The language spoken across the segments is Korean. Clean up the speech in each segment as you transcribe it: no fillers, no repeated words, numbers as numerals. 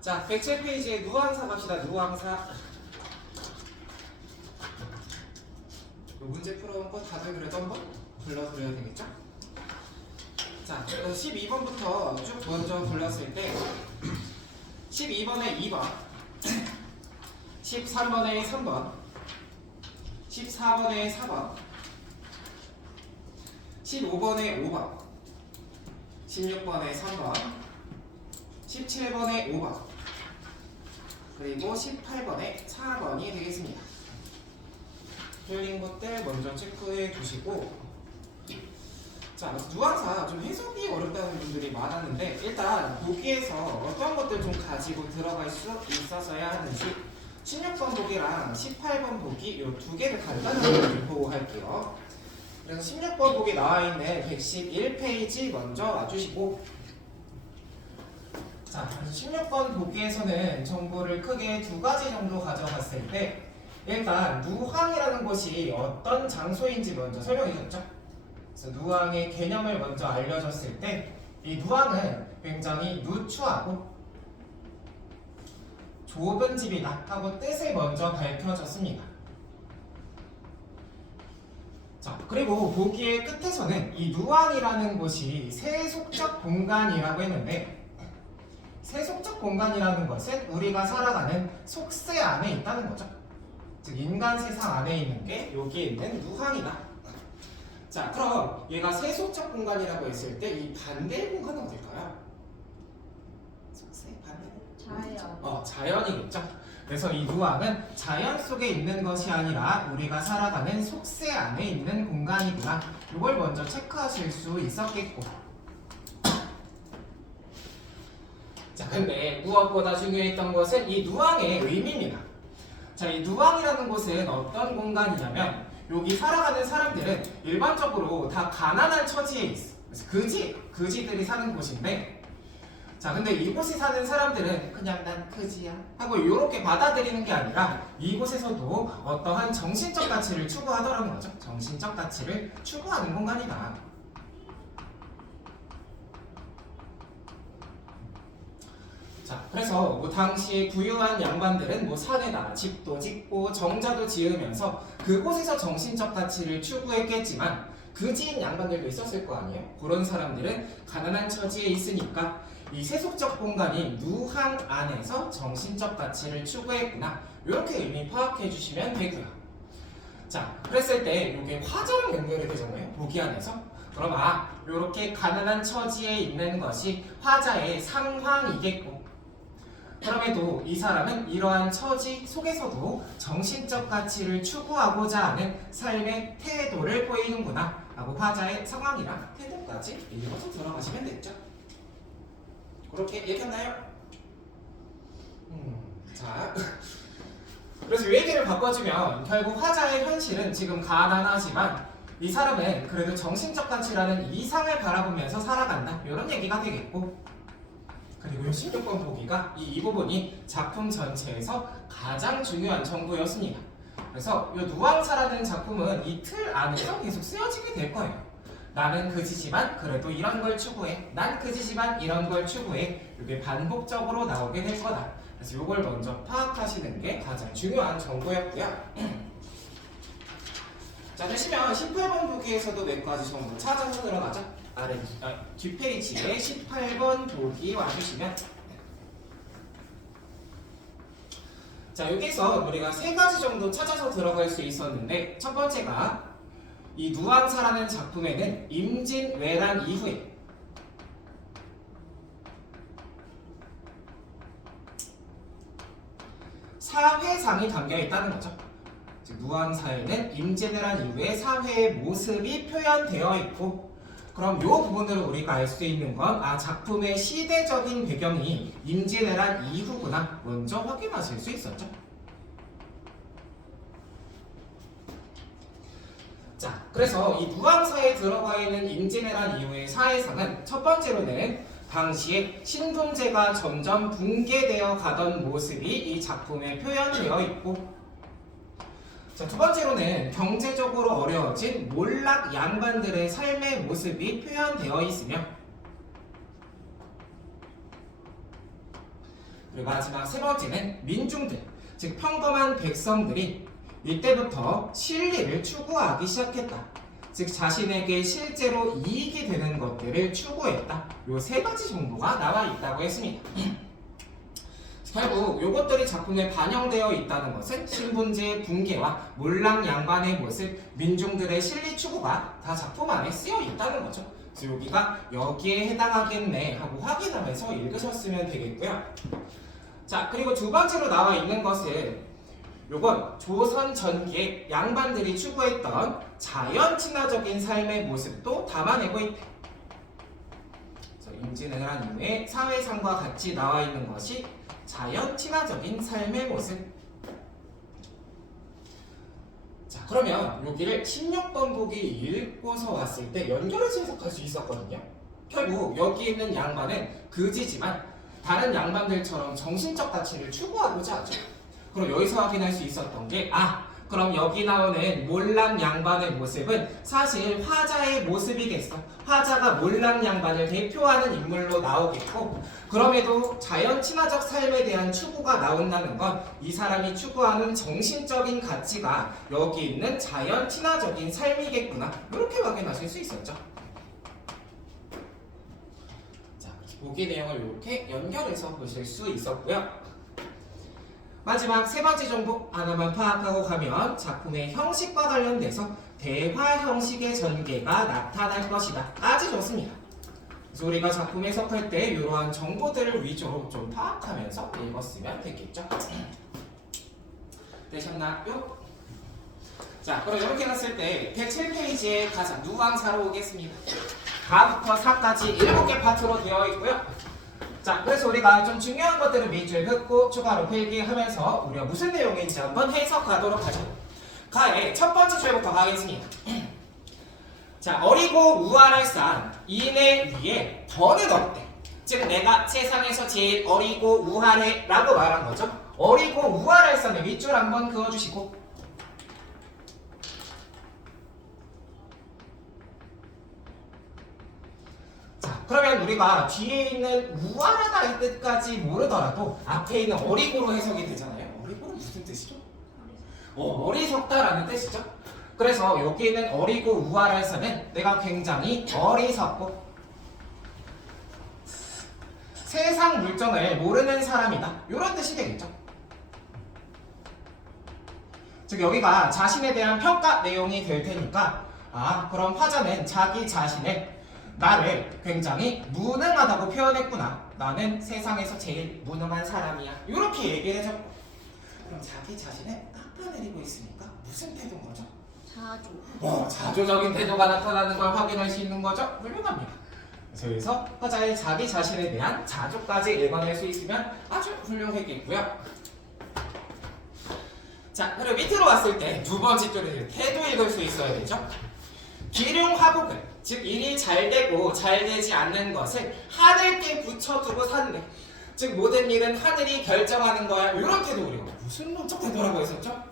자, 107페이지에 누황사 갑시다. 누황사. 문제 풀어온 거 다들 그래도 한번 불러드려야 되겠죠? 자, 12번부터 쭉 먼저 불렀을 때 12번에 2번 13번에 3번 14번에 4번 15번에 5번 16번에 3번 17번에 5번 그리고 18번에 4번이 되겠습니다. 틀린 것들 먼저 체크해 주시고, 자, 누황사 좀 해석이 어렵다는 분들이 많았는데 일단 보기에서 어떤 것들 좀 가지고 들어갈 수 있어서야 하는지 16번 보기랑 18번 보기 이 두 개를 간단하게 보고할게요. 그래서 16번 보기 나와 있는 111페이지 먼저 와주시고, 자, 16번 보기에서는 정보를 크게 두 가지 정도 가져갔을 때 일단 누황이라는 곳이 어떤 장소인지 먼저 설명해 줬죠. 그래서 누황의 개념을 먼저 알려줬을 때 이 누황은 굉장히 누추하고 좁은 집이다 하고 뜻을 먼저 밝혀줬습니다. 자, 그리고 보기의 끝에서는 이 누황이라는 곳이 세속적 공간이라고 했는데, 세속적 공간이라는 것은 우리가 살아가는 속세 안에 있다는 거죠. 즉 인간 세상 안에 있는 게 여기에 있는 누황이다. 자, 그럼 얘가 세속적 공간이라고 했을 때 이 반대의 공간은 어딜까요? 속세 반대는? 자연. 자연이겠죠. 그래서 이 누황은 자연 속에 있는 것이 아니라 우리가 살아가는 속세 안에 있는 공간이구나. 이걸 먼저 체크하실 수 있었겠고, 자, 근데 무엇보다 중요했던 것은 이 누황의 의미입니다. 자, 이 누황이라는 곳은 어떤 공간이냐면 여기 살아가는 사람들은 일반적으로 다 가난한 처지에 있어. 그래서 그지들이 사는 곳인데, 자, 근데 이곳에 사는 사람들은 그냥 난 그지야 하고 이렇게 받아들이는 게 아니라 이곳에서도 어떠한 정신적 가치를 추구하더라는 거죠. 정신적 가치를 추구하는 공간이다. 자, 그래서 뭐 당시 부유한 양반들은 뭐 산에다 집도 짓고 정자도 지으면서 그곳에서 정신적 가치를 추구했겠지만 그지인 양반들도 있었을 거 아니에요. 그런 사람들은 가난한 처지에 있으니까 이 세속적 공간인 누황 안에서 정신적 가치를 추구했구나. 이렇게 의미 파악해 주시면 되고요. 자, 그랬을 때 이게 화자랑 연결이 되잖아요. 보기 안에서. 그럼 이렇게 가난한 처지에 있는 것이 화자의 상황이겠고, 그럼에도 이 사람은 이러한 처지 속에서도 정신적 가치를 추구하고자 하는 삶의 태도를 보이는구나 하고 화자의 상황이랑 태도까지 읽어서 들어가시면 됐죠. 그렇게 읽혔나요? 자, 그래서 이 얘기를 바꿔주면 결국 화자의 현실은 지금 가난하지만 이 사람은 그래도 정신적 가치라는 이상을 바라보면서 살아간다, 이런 얘기가 되겠고, 그리고 16번 보기가 이 부분이 작품 전체에서 가장 중요한 정보였습니다. 그래서 이 누황사라는 작품은 이 틀 안에서 계속 쓰여지게 될 거예요. 나는 그지지만 그래도 이런 걸 추구해. 난 그지지만 이런 걸 추구해. 이게 반복적으로 나오게 될 거다. 그래서 이걸 먼저 파악하시는 게 가장 중요한 정보였고요. 자, 되시면 18번 보기에서도 몇 가지 정보 찾아서 들어가죠. 뒷페이지에 18번 보기 와주시면, 자, 여기서 우리가 세 가지 정도 찾아서 들어갈 수 있었는데, 첫 번째가 이 누황사라는 작품에는 임진왜란 이후에 사회상이 담겨 있다는 거죠. 즉 누황사에는 임진왜란 이후에 사회의 모습이 표현되어 있고, 그럼 이 부분으로 우리가 알 수 있는 건 작품의 시대적인 배경이 임진왜란 이후구나 먼저 확인하실 수 있었죠. 자, 그래서 이 누황사에 들어가 있는 임진왜란 이후의 사회상은 첫 번째로는 당시에 신분제가 점점 붕괴되어 가던 모습이 이 작품에 표현되어 있고, 자, 두 번째로는 경제적으로 어려워진 몰락 양반들의 삶의 모습이 표현되어 있으며, 그리고 마지막 세 번째는 민중들, 즉 평범한 백성들이 이때부터 실리를 추구하기 시작했다. 즉 자신에게 실제로 이익이 되는 것들을 추구했다. 요 세 가지 정도가 나와 있다고 했습니다. 결국 이것들이 작품에 반영되어 있다는 것은 신분제의 붕괴와 몰락양반의 모습, 민중들의 실리 추구가 다 작품 안에 쓰여 있다는 거죠. 그래서 여기가 여기에 해당하겠네 하고 확인하면서 읽으셨으면 되겠고요. 자, 그리고 두 번째로 나와 있는 것은 요건 조선 전기의 양반들이 추구했던 자연 친화적인 삶의 모습도 담아내고 있대. 임진왜란을 한 이후에 사회상과 같이 나와 있는 것이 자연 친화적인 삶의 모습. 자, 그러면 여기를 16번 보기 읽고서 왔을 때 연결해서 해석할 수 있었거든요. 결국 여기 있는 양반은 그지지만 다른 양반들처럼 정신적 가치를 추구하고자 하죠. 그럼 여기서 확인할 수 있었던 게 그럼 여기 나오는 몰락 양반의 모습은 사실 화자의 모습이겠어. 화자가 몰락 양반을 대표하는 인물로 나오겠고, 그럼에도 자연 친화적 삶에 대한 추구가 나온다는 건 이 사람이 추구하는 정신적인 가치가 여기 있는 자연 친화적인 삶이겠구나. 이렇게 확인하실 수 있었죠. 자, 보기 내용을 이렇게 연결해서 보실 수 있었고요. 마지막 세 번째 정보 하나만 파악하고 가면 작품의 형식과 관련돼서 대화 형식의 전개가 나타날 것이다. 아주 좋습니다. 그래서 우리가 작품 해석할 때 이러한 정보들을 위주로 좀 파악하면서 읽었으면 되겠죠. 되셨나요? 자, 그럼 이렇게 했을 때 107페이지에 가자. 누왕사로 오겠습니다. 가부터 사까지 7개 파트로 되어 있고요. 자, 그래서 우리가 좀 중요한 것들을 밑줄 긋고 추가로 필기하면서 우리가 무슨 내용인지 한번 해석하도록 하죠. 가의 첫 번째 줄부터 가겠습니다. 자, 어리고 우아랄산 인의 위에 더는 없대. 즉 내가 세상에서 제일 어리고 우아해 라고 말한 거죠. 어리고 우아랄산의 윗줄 한번 그어주시고, 그러면 우리가 뒤에 있는 우아하다의 뜻까지 모르더라도 앞에 있는 어리고로 해석이 되잖아요. 어리고는 무슨 뜻이죠? 어리석다라는 뜻이죠. 그래서 여기 있는 어리고 우아랄서는 내가 굉장히 어리석고 세상 물정을 모르는 사람이다. 이런 뜻이 되겠죠. 즉 여기가 자신에 대한 평가 내용이 될 테니까 그럼 화자는 자기 자신을 나를 굉장히 무능하다고 표현했구나. 나는 세상에서 제일 무능한 사람이야. 이렇게 얘기를 해줬고, 그럼 자기 자신을 깎아내리고 있으니까 무슨 태도인 거죠? 자조. 자조적인 태도가 나타나는 걸 확인할 수 있는 거죠? 훌륭합니다. 그래서 여기서 화자의 자기 자신에 대한 자조까지 읽어낼 수 있으면 아주 훌륭했겠고요. 자, 그리고 밑으로 왔을 때 두 번째 줄에 태도 읽을 수 있어야 되죠? 기륭화복을, 즉 일이 잘 되고 잘 되지 않는 것을 하늘께 붙여두고 산대. 즉 모든 일은 하늘이 결정하는 거야. 이런 태도. 우리가 무슨 론적 태도라고 했었죠?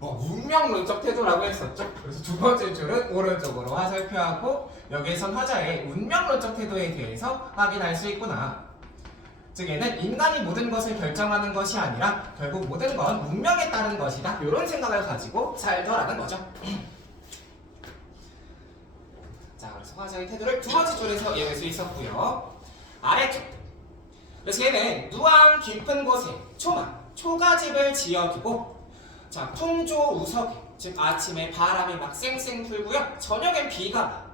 운명론적 태도라고 했었죠. 그래서 두 번째 줄은 오른쪽으로 화살표하고 여기에선 화자의 운명론적 태도에 대해서 확인할 수 있구나. 즉 얘는 인간이 모든 것을 결정하는 것이 아니라 결국 모든 건 운명에 따른 것이다. 이런 생각을 가지고 살더라는 거죠. 자, 그래서 화자의 태도를 두 번째 줄에서 읽을 수 있었고요. 아래쪽. 그래서 얘는 누왕 깊은 곳에 초가집을 지어두고, 자, 풍조우석에, 즉 아침에 바람이 막 쌩쌩 불고요. 저녁엔 비가 나.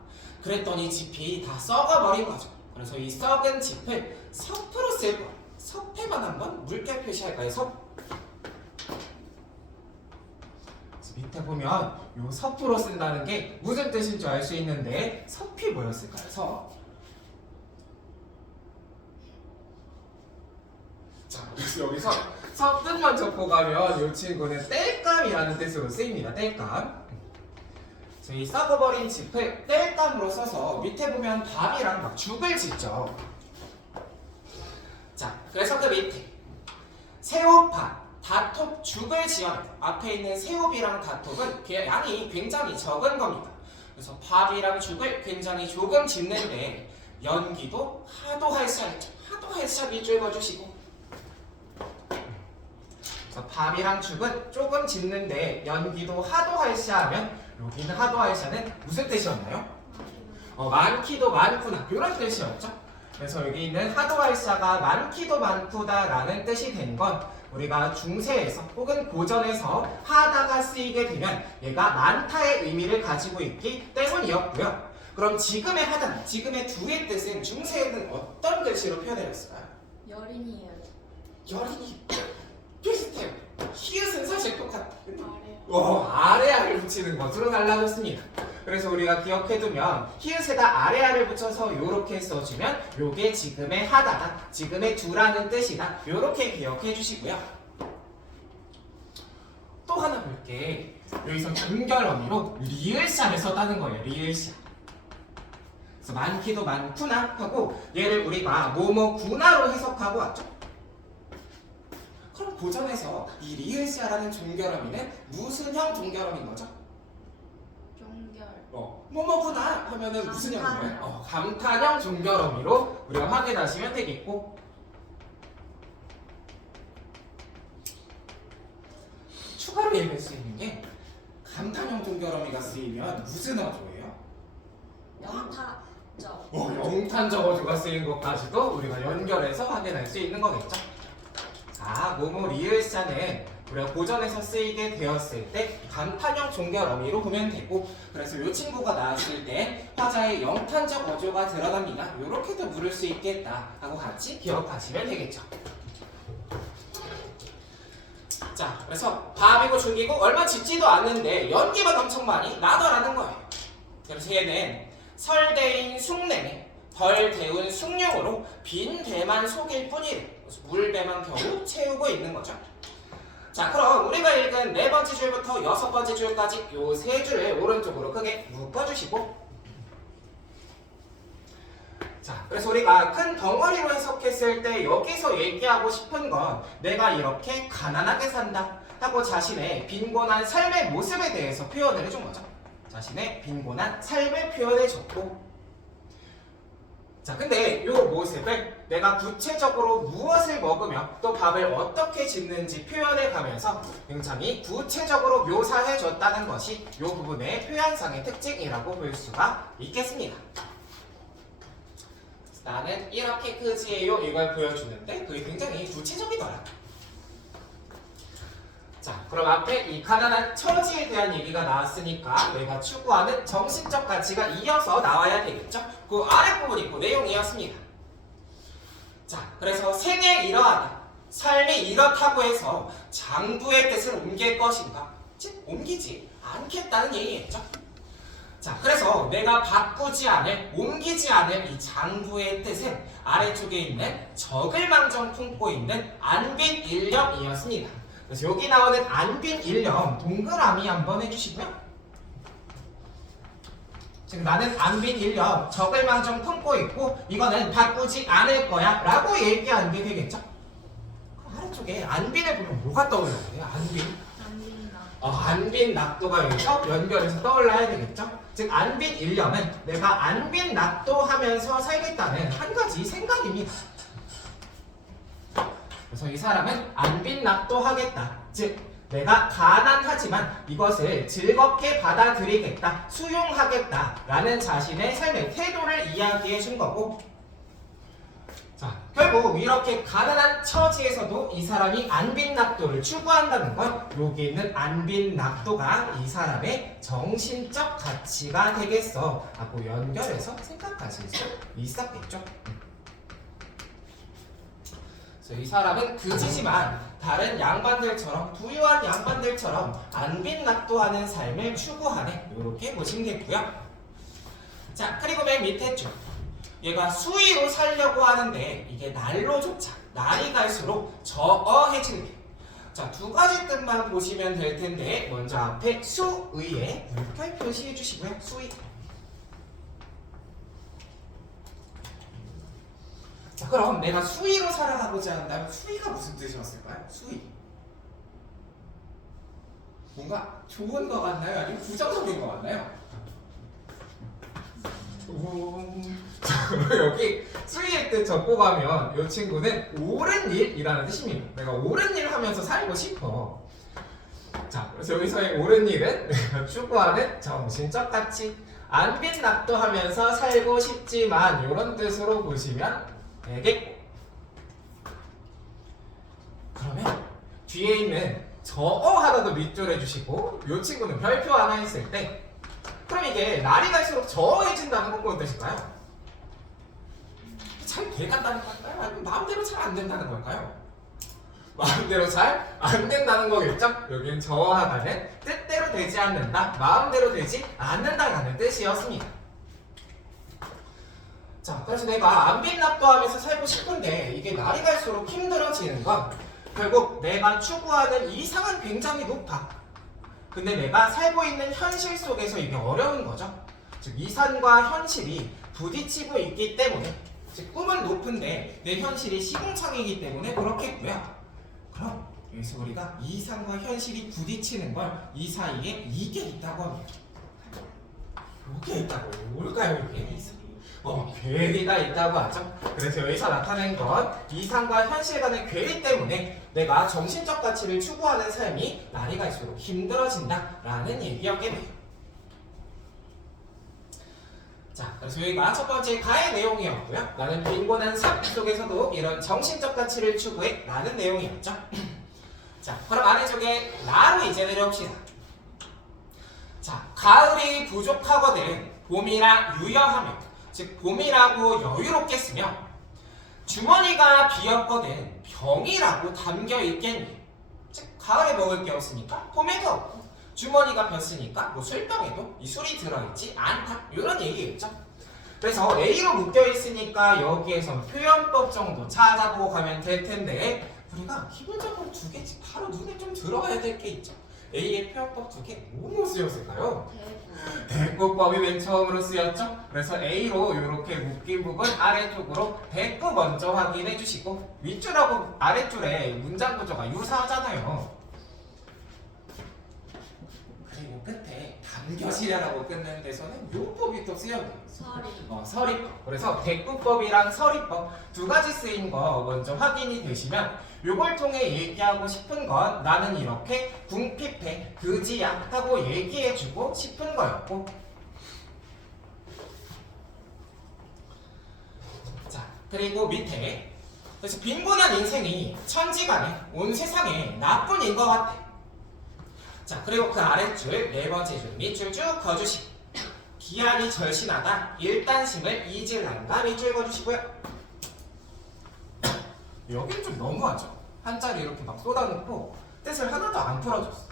그랬더니 집이 다 썩어버린 거죠. 그래서 이 썩은 집을 섭으로 쓸 거예요. 섭에만 한번 물결 표시할까요? 섭. 밑에 보면 요 섭으로 쓴다는 게 무슨 뜻인 줄 알 수 있는데, 섭이 뭐였을까요? 섭. 자, 여기서 섭 뜻만 적고 가면 이 친구는 땔감이라는 뜻으로 쓰입니다. 땔감. 이 썩어버린 짚을 땔감으로 써서 밑에 보면 밥이랑 막 죽을 짓죠. 자, 그래서 그 밑에 새우밥, 다톱, 죽을 지어라. 앞에 있는 새우비랑 다톱은 양이 굉장히 적은 겁니다. 그래서 밥이랑 죽을 굉장히 조금 짓는데 연기도 하도 할 수 있죠. 하도 하도할샤 밑줄 그어주시고. 그래서 밥이랑 죽은 조금 짚는데 연기도 하도할샤 하면 여기는 하도할샤는 무슨 뜻이었나요? 많기도 많구나 이런 뜻이었죠. 그래서 여기 있는 하도할샤가 많기도 많구다라는 뜻이 된 건 우리가 중세에서 혹은 고전에서 하다가 쓰이게 되면 얘가 많다의 의미를 가지고 있기 때문이었고요. 그럼 지금의 하다, 지금의 두의 뜻은 중세에는 어떤 글씨로 표현되었을까요? 여린이에요. 여린이 비슷해요. 히읗은 사실 똑같아요. 아래요. 아래아를 붙이는 것으로 달라졌습니다. 그래서 우리가 기억해두면 히읗에다 아래아를 붙여서 요렇게 써주면 요게 지금의 하다다, 지금의 두라는 뜻이다. 요렇게 기억해 주시고요. 또 하나 볼게. 여기서 연결 어미로 리을샤를 썼다는 거예요. 리을샤. 그래서 많기도 많구나 하고 얘를 우리가 뭐뭐구나로 해석하고 왔죠. 그럼 고전에서 이 리을샤라는 종결어미는 무슨 형 종결어미인 거죠? 종결. 뭐뭐구나 하면은 무슨 형인 거예요? 감탄형 종결어미로 우리가 확인하시면 되겠고, 추가로 읽을 수 있는 게 감탄형 종결어미가 쓰이면 무슨 어조예요? 영타적. 영탄적 어조가 쓰인 것까지도 우리가 연결해서 확인할 수 있는 거겠죠. 자, 모모 리을샤는 우리가 고전에서 쓰이게 되었을 때 감탄형 종결어미로 보면 되고, 그래서 이 친구가 나왔을 때 화자의 영탄적 어조가 들어갑니다. 이렇게도 물을 수 있겠다 하고 같이 기억하시면 되겠죠. 자, 그래서 밥이고 죽이고 얼마 짓지도 않는데 연기만 엄청 많이 나더라는 거예요. 그래서 얘는 설대인 숭례, 벌대운 숭룡으로 빈 배만 속일 뿐이래. 물배만 겨우 채우고 있는 거죠. 자, 그럼 우리가 읽은 네 번째 줄부터 여섯 번째 줄까지 요 세 줄을 오른쪽으로 크게 묶어주시고, 자, 그래서 우리가 큰 덩어리로 해석했을 때 여기서 얘기하고 싶은 건 내가 이렇게 가난하게 산다 하고 자신의 빈곤한 삶의 모습에 대해서 표현을 해준 거죠. 자신의 빈곤한 삶을 표현해줬고, 자, 근데 이 모습을 내가 구체적으로 무엇을 먹으며 또 밥을 어떻게 짓는지 표현해 가면서 굉장히 구체적으로 묘사해 줬다는 것이 이 부분의 표현상의 특징이라고 볼 수가 있겠습니다. 나는 이렇게 크지예요 이걸 보여주는데 그게 굉장히 구체적이더라. 자, 그럼 앞에 이 가난한 처지에 대한 얘기가 나왔으니까 내가 추구하는 정신적 가치가 이어서 나와야 되겠죠? 그 아랫부분이 그 내용이었습니다. 자, 그래서 생에 이러하다, 삶이 이렇다고 해서 장부의 뜻을 옮길 것인가? 즉, 옮기지 않겠다는 얘기겠죠? 자, 그래서 내가 바꾸지 않을, 옮기지 않을 이 장부의 뜻은 아래쪽에 있는 적을망정 품고 있는 안빈일념이었습니다. 그래서 여기 나오는 안빈일념 동그라미 한번 해주시고요. 지금 나는 안빈일념 적을망정 품고 있고 이거는 바꾸지 않을 거야 라고 얘기하는 게 되겠죠. 그 아래쪽에 안빈을 보면 뭐가 떠올라야 돼요? 안빈? 안빈낙도가 여기서 연결해서 떠올라야 되겠죠. 즉 안빈일념은 내가 안빈낙도 하면서 살겠다는 한 가지 생각입니다. 그래서 이 사람은 안빈낙도 하겠다. 즉 내가 가난하지만 이것을 즐겁게 받아들이겠다, 수용하겠다 라는 자신의 삶의 태도를 이야기해 준 거고, 자, 결국 이렇게 가난한 처지에서도 이 사람이 안빈낙도를 추구한다는 건 여기 있는 안빈낙도가 이 사람의 정신적 가치가 되겠어 하고 연결해서 생각하실 수 있었겠죠. 이 사람은 그지지만 다른 양반들처럼, 부유한 양반들처럼 안빈낙도하는 삶을 추구하네, 이렇게 보시면 되고요. 자, 그리고 맨 밑에 줄 얘가 수위로 살려고 하는데 이게 날로조차 날이 갈수록 저어해지는 게, 자, 두 가지 뜻만 보시면 될 텐데 먼저 앞에 수의에 물결 표시해 주시고요. 수의. 자, 그럼 내가 수위로 살아가고자 한다면 수위가 무슨 뜻이었을까요? 수위. 뭔가 좋은 거 같나요? 아니면 부정적인 거 같나요? 여기 수의의 뜻 적고 가면 이 친구는 옳은 일이라는 뜻입니다. 내가 옳은 일 하면서 살고 싶어. 자, 그래서 여기서의 옳은 일은 내가 추구하는 정신적 가치, 안 빈납도하면서 살고 싶지만 이런 뜻으로 보시면 되겠고. 그러면 뒤에 있는 저어 하나도 밑줄해 주시고 이 친구는 별표 하나 했을 때 그럼 이게 날이 갈수록 저어해진다는 건 무슨 뜻일까요? 잘 돼간다는 걸까요? 아니면 마음대로 잘 안 된다는 걸까요? 마음대로 잘 안 된다는 거겠죠? 여기는 저어하다는 뜻대로 되지 않는다, 마음대로 되지 않는다라는 뜻이었습니다. 자, 그래서 내가 안 빈납도하면서 살고 싶은데 이게 날이 갈수록 힘들어지는 건 결국 내가 추구하는 이상은 굉장히 높아. 근데 내가 살고 있는 현실 속에서 이게 어려운 거죠. 즉 이상과 현실이 부딪히고 있기 때문에, 즉 꿈은 높은데 내 현실이 시궁창이기 때문에 그렇겠고요. 그럼 여기서 우리가 이상과 현실이 부딪히는 걸 이 사이에 이게 있다고 합니다. 이게 있다고. 뭘까요 이게? 괴리가 있다고 하죠. 그래서 여기서 나타낸 건 이상과 현실 간의 괴리 때문에 내가 정신적 가치를 추구하는 삶이 날이 갈수록 힘들어진다라는 얘기였겠네요. 자, 그래서 여기가 첫 번째 가의 내용이었고요. 나는 빈곤한 삶 속에서도 이런 정신적 가치를 추구해 라는 내용이었죠. 자, 그럼 아래쪽에 나로 이제 내려옵시다. 자, 가을이 부족하거든 봄이라 유여하며, 즉 봄이라고 여유롭게 쓰며 주머니가 비었거든 병이라고 담겨 있겠니. 즉 가을에 먹을 게 없으니까 봄에도 없고, 주머니가 비었으니까 뭐 술병에도 이 술이 들어있지 않다, 이런 얘기겠죠. 그래서 A로 묶여 있으니까 여기에서 표현법 정도 찾아보고 가면 될 텐데 우리가 기본적으로 두 개씩 바로 눈에 좀 들어가야 될 게 있죠. A의 표현법 두 개 뭐로 쓰였을까요? 대꾸법이 맨 처음으로 쓰였죠. 그래서 A로 이렇게 묶인 부분 아래쪽으로 대꾸 먼저 확인해 주시고, 윗줄하고 아래줄에 문장 구조가 유사하잖아요. 그리고 끝에 담겨지라고 끝내는 데서는 요 법이 또 쓰여요. 서리법. 그래서 대꾸법이랑 서리법 두 가지 쓰인 거 먼저 확인이 되시면 요걸 통해 얘기하고 싶은 건 나는 이렇게 궁핍해, 그지야 하고 얘기해주고 싶은 거였고, 자 그리고 밑에 그래서 빈곤한 인생이 천지간에 온 세상에 나뿐인 것 같아. 자 그리고 그 아랫줄 네 번째 줄 밑줄 쭉 그어주시고, 기한이 절신하다 일단심을 잊을란가 밑줄 그어주시고요. 여긴 좀 너무하죠. 한자를 이렇게 막 쏟아놓고 뜻을 하나도 안 풀어줬어.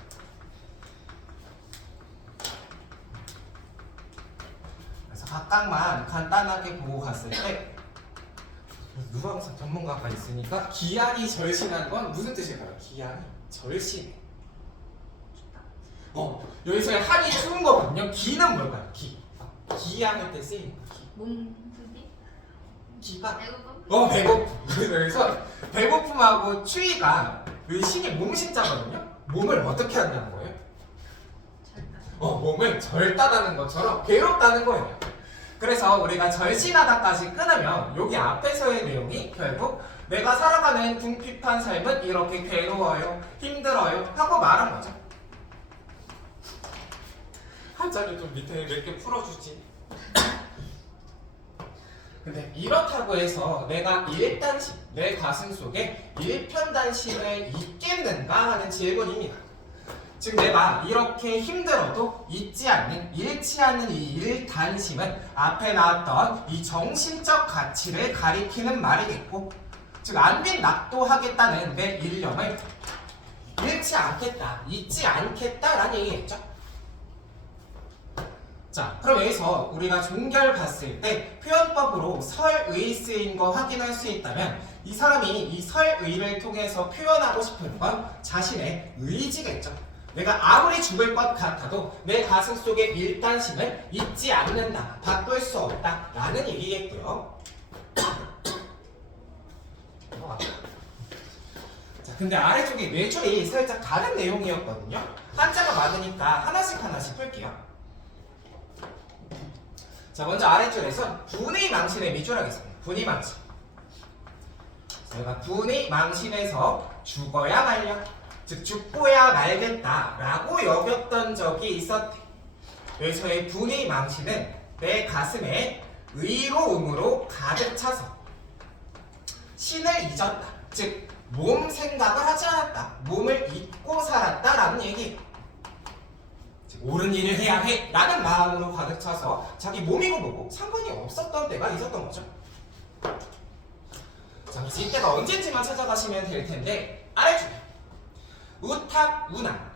그래서 각각만 간단하게 보고 갔을 때 누가 항상 전문가가 있으니까 기한이 절신한 건 무슨 뜻일까요? 기한이 절신해. 여기서의 한이 추운 거거든요. 기는 뭘까요? 기한할 때 쓰이는 거. 몸풀기? 기가 배고픔? 배고픔. 그래서 배고픔하고 추위가 이 신이 몸신자거든요. 몸을 어떻게 한다는 거예요? 몸을 절단하는 것처럼 괴롭다는 거예요. 그래서 우리가 절신하다까지 끊으면 여기 앞에서의 내용이 결국 내가 살아가는 궁핍한 삶은 이렇게 괴로워요, 힘들어요 하고 말한 거죠. 한자를 좀 밑에 몇 개 풀어주지. 근데 이렇다고 해서 내가 일단심, 내 가슴 속에 일편단심을 잊겠는가 하는 질문입니다. 즉 내가 이렇게 힘들어도 잊지 않는, 잃지 않는 이 일단심은 앞에 나왔던 이 정신적 가치를 가리키는 말이겠고, 즉 안빈납도하겠다는 내 일념을 잃지 않겠다, 잊지 않겠다라는 얘기겠죠. 자, 그럼 여기서 우리가 종결 봤을 때 표현법으로 설의 쓰인 거 확인할 수 있다면 이 사람이 이 설의를 통해서 표현하고 싶은 건 자신의 의지겠죠. 내가 아무리 죽을 것 같아도 내 가슴 속의 일단심을 잊지 않는다, 바꿀 수 없다 라는 얘기겠고요. 자, 근데 아래쪽에 네 줄이 살짝 다른 내용이었거든요. 한자가 많으니까 하나씩 풀게요. 자, 자, 먼저 아래줄에서 분의 망신의 밑줄 하겠습니다. 분의 망신. 저희가 분의 망신에서 죽어야 말려, 즉 죽고야 말겠다라고 여겼던 적이 있었대. 여기서의 분의 망신은 내 가슴에 의로움으로 가득 차서 신을 잊었다, 즉 몸 생각을 하지 않았다, 몸을 잊고 살았다라는 얘기. 즉 옳은 일을 해야 해 라는 마음으로 가득 차서 자기 몸이고 뭐고 상관이 없었던 때가 있었던 거죠. 자, 그래서 이때가 언제인지만 찾아가시면 될 텐데, 아래줄에 우탁, 우난,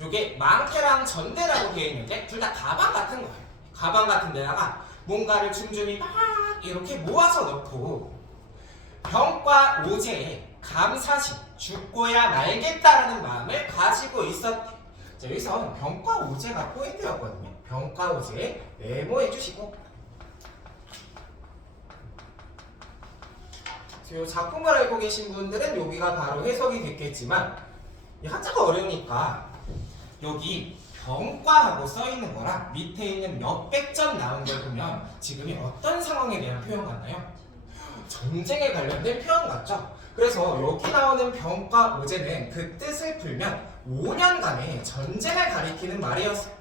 요게 망태랑 전대라고 되어 있는데 둘 다 가방 같은 거예요. 가방 같은 데다가 뭔가를 줌줌이 막 이렇게 모아서 넣고 병과 오제에 감사심, 죽고야 말겠다라는 마음을 가지고 있었대. 자, 여기서 병과 오제가 포인트였거든요. 병과 오제 메모해 주시고, 이 작품을 알고 계신 분들은 여기가 바로 해석이 됐겠지만, 이 한자가 어려우니까 여기 병과하고 써있는 거랑 밑에 있는 몇백 점 나온 걸 보면 지금이 어떤 상황에 대한 표현 같나요? 전쟁에 관련된 표현 같죠? 그래서 여기 나오는 병과 오제는 그 뜻을 풀면 5년간의 전쟁을 가리키는 말이었어요.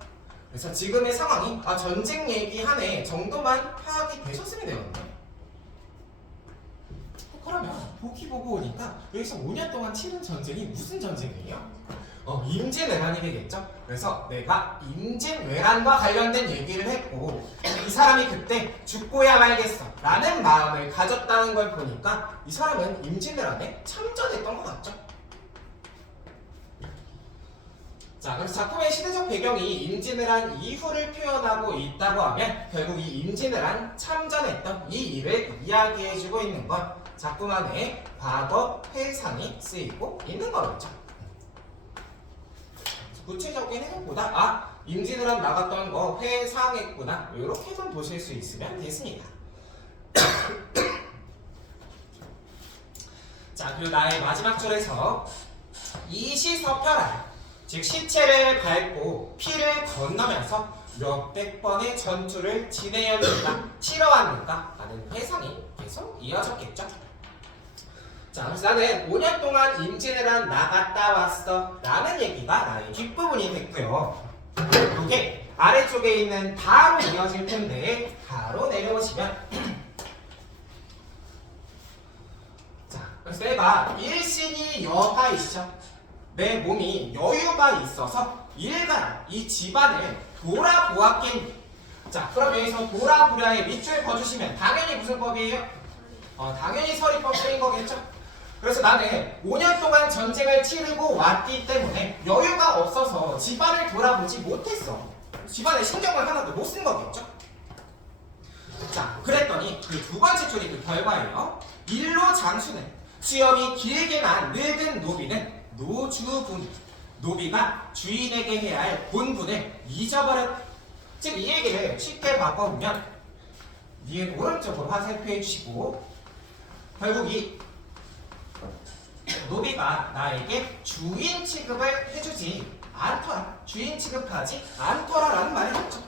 그래서 지금의 상황이 전쟁 얘기하네 정도만 파악이 되셨으면 되거든요. 그러면 보기 보고 오니까 여기서 5년 동안 치른 전쟁이 무슨 전쟁이에요? 임진왜란이 되겠죠? 그래서 내가 임진왜란과 관련된 얘기를 했고 이 사람이 그때 죽고야 말겠어 라는 마음을 가졌다는 걸 보니까 이 사람은 임진왜란에 참전했던 것 같죠? 자, 그래서 작품의 시대적 배경이 임진왜란 이후를 표현하고 있다고 하면 결국 이 임진왜란 참전했던 이 일을 이야기해주고 있는 건 작품 안에 과거 회상이 쓰이고 있는 거겠죠. 구체적인 해석보다 임진왜란 나갔던 거 회상했구나 이렇게만 보실 수 있으면 됐습니다. 자, 그리고 나의 마지막 줄에서 이시서펴라, 즉 시체를 밟고 피를 건너면서 몇백 번의 전투를 지내었는가 치러왔는가 하는 회상이 계속 이어졌겠죠. 자, 그래서 나는 5년 동안 임진왜란 나갔다 왔어 라는 얘기가 나의 뒷부분이 됐고요. 이게 아래쪽에 있는 다로 이어질 텐데 다로 내려오시면 자, 그래서 내가 일신이 여가 있죠. 내 몸이 여유가 있어서 일간 이 집안을 돌아보았겠니. 자, 그럼 여기서 돌아보랴의 밑줄 그어주시면 당연히 무슨 법이에요? 당연히 서리법 쓰인 거겠죠? 그래서 나는 5년 동안 전쟁을 치르고 왔기 때문에 여유가 없어서 집안을 돌아보지 못했어. 집안에 신경을 하나도 못 쓴 거겠죠? 자, 그랬더니 그 두 번째 줄이 그 결과예요. 일로 장수는 수염이 길게 난 늙은 노비는 노주분, 노비가 주인에게 해야 할 본분을 잊어버렸다. 즉 이 얘기를 쉽게 바꿔보면 니은 오른쪽으로 화살표해 주시고, 결국 이 노비가 나에게 주인 취급을 해주지 않더라, 주인 취급하지 않더라라는 말이 있죠.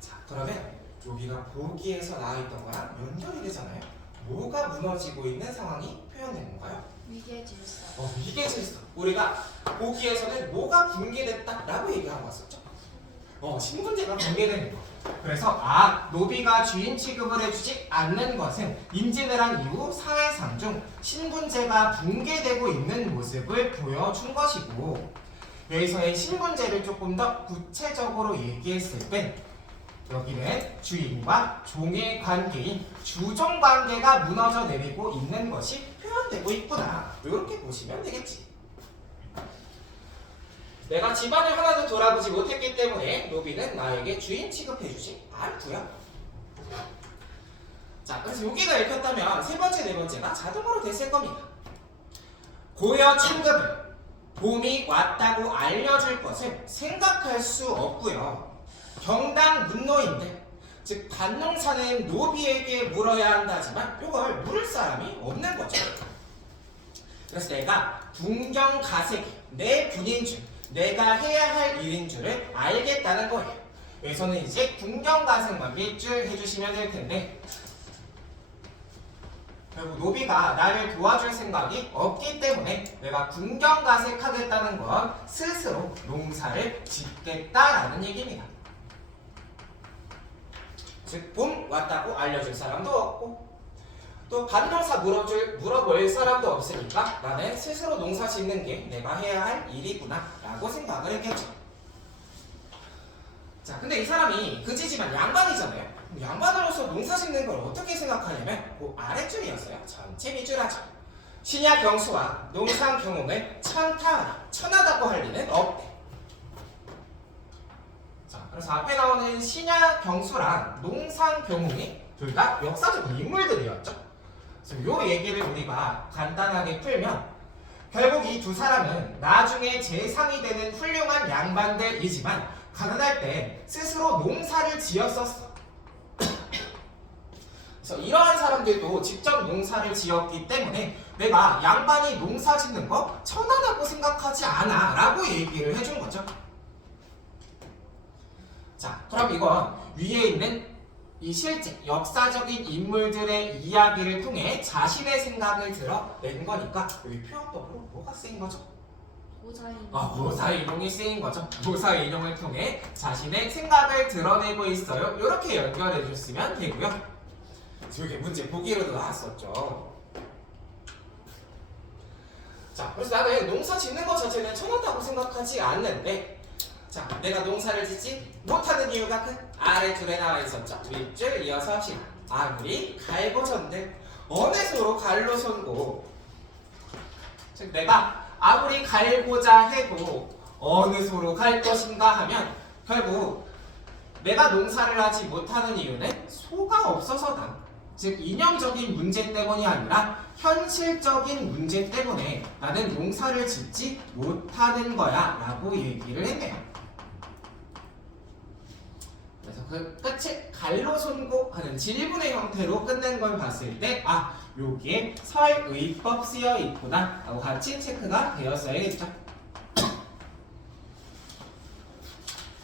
자, 그러면 여기가 보기에서 나와있던 거랑 연결이 되잖아요. 뭐가 무너지고 있는 상황이 표현된 건가요? 위계 질서. 위계 질서. 우리가 보기에서는 뭐가 붕괴됐다라고 얘기하고 왔었죠. 신분제가 붕괴되는 거. 그래서 노비가 주인 취급을 해주지 않는 것은 임진왜란 이후 사회상 중 신분제가 붕괴되고 있는 모습을 보여준 것이고, 여기서의 신분제를 조금 더 구체적으로 얘기했을 때 여기는 주인과 종의 관계인 주종 관계가 무너져 내리고 있는 것이 표현되고 있구나, 이렇게 보시면 되겠지. 내가 집안을 하나도 돌아보지 못했기 때문에 노비는 나에게 주인 취급해주지 않고요. 자, 그래서 여기가 읽혔다면 세 번째, 네 번째가 자동으로 됐을 겁니다. 고여 충급을 봄이 왔다고 알려줄 것을 생각할 수 없고요. 경당 문노인데, 즉 밭농사는 노비에게 물어야 한다지만 이걸 물을 사람이 없는 거죠. 그래서 내가 분경가색 내 분인 줄, 내가 해야 할 일인 줄을 알겠다는 거예요. 여기서는 이제 군경가생만 밑줄 해주시면 될 텐데 결국 노비가 나를 도와줄 생각이 없기 때문에 내가 군경가색하겠다는 건 스스로 농사를 짓겠다라는 얘기입니다. 즉, 봄 왔다고 알려줄 사람도 없고 또 반농사 물어볼 사람도 없으니까 나는 스스로 농사 짓는 게 내가 해야 할 일이구나 라고 생각을 했겠죠. 자, 근데 이 사람이 그지지만 양반이잖아요. 양반으로서 농사 짓는 걸 어떻게 생각하냐면 그 아랫줄이었어요. 전체 밑줄하죠. 신야 경수와 농상 경홍을 천타하라, 천하다고 할 리는 없대. 자, 그래서 앞에 나오는 신야 경수랑 농상 경홍이 둘 다 역사적 인물들이었죠. 그래서 요 얘기를 우리가 간단하게 풀면 결국 이 두 사람은 나중에 재상이 되는 훌륭한 양반들이지만 가난할 때 스스로 농사를 지었었어. 그래서 이러한 사람들도 직접 농사를 지었기 때문에 내가 양반이 농사 짓는 거 천하다고 생각하지 않아 라고 얘기를 해준 거죠. 자, 그럼 이건 위에 있는 이 실제 역사적인 인물들의 이야기를 통해 자신의 생각을 드러낸 거니까 여기 표현법으로 뭐가 쓰인 거죠? 고사인. 고사인용이 쓰인 거죠. 고사인용을 통해 자신의 생각을 드러내고 있어요. 이렇게 연결해 줬으면 되고요. 저게 문제 보기로도 나왔었죠. 자, 그래서 나는 농사 짓는 것 자체는 천하다고 생각하지 않는데 자, 내가 농사를 짓지 못하는 이유가 그 아래줄에 나와 있었죠. 윗줄 이어서 신. 아무리 갈고전들 어느 소로 갈로 손고. 즉 내가 아무리 갈고자 해도 어느 소로 갈 것인가 하면 결국 내가 농사를 하지 못하는 이유는 소가 없어서다. 즉 이념적인 문제 때문이 아니라 현실적인 문제 때문에 나는 농사를 짓지 못하는 거야 라고 얘기를 했네요. 그래서 그 끝에 갈로 손고 하는 질문의 형태로 끝낸 걸 봤을 때 여기에 설의법 쓰여 있구나 하고 같이 체크가 되었어야겠죠.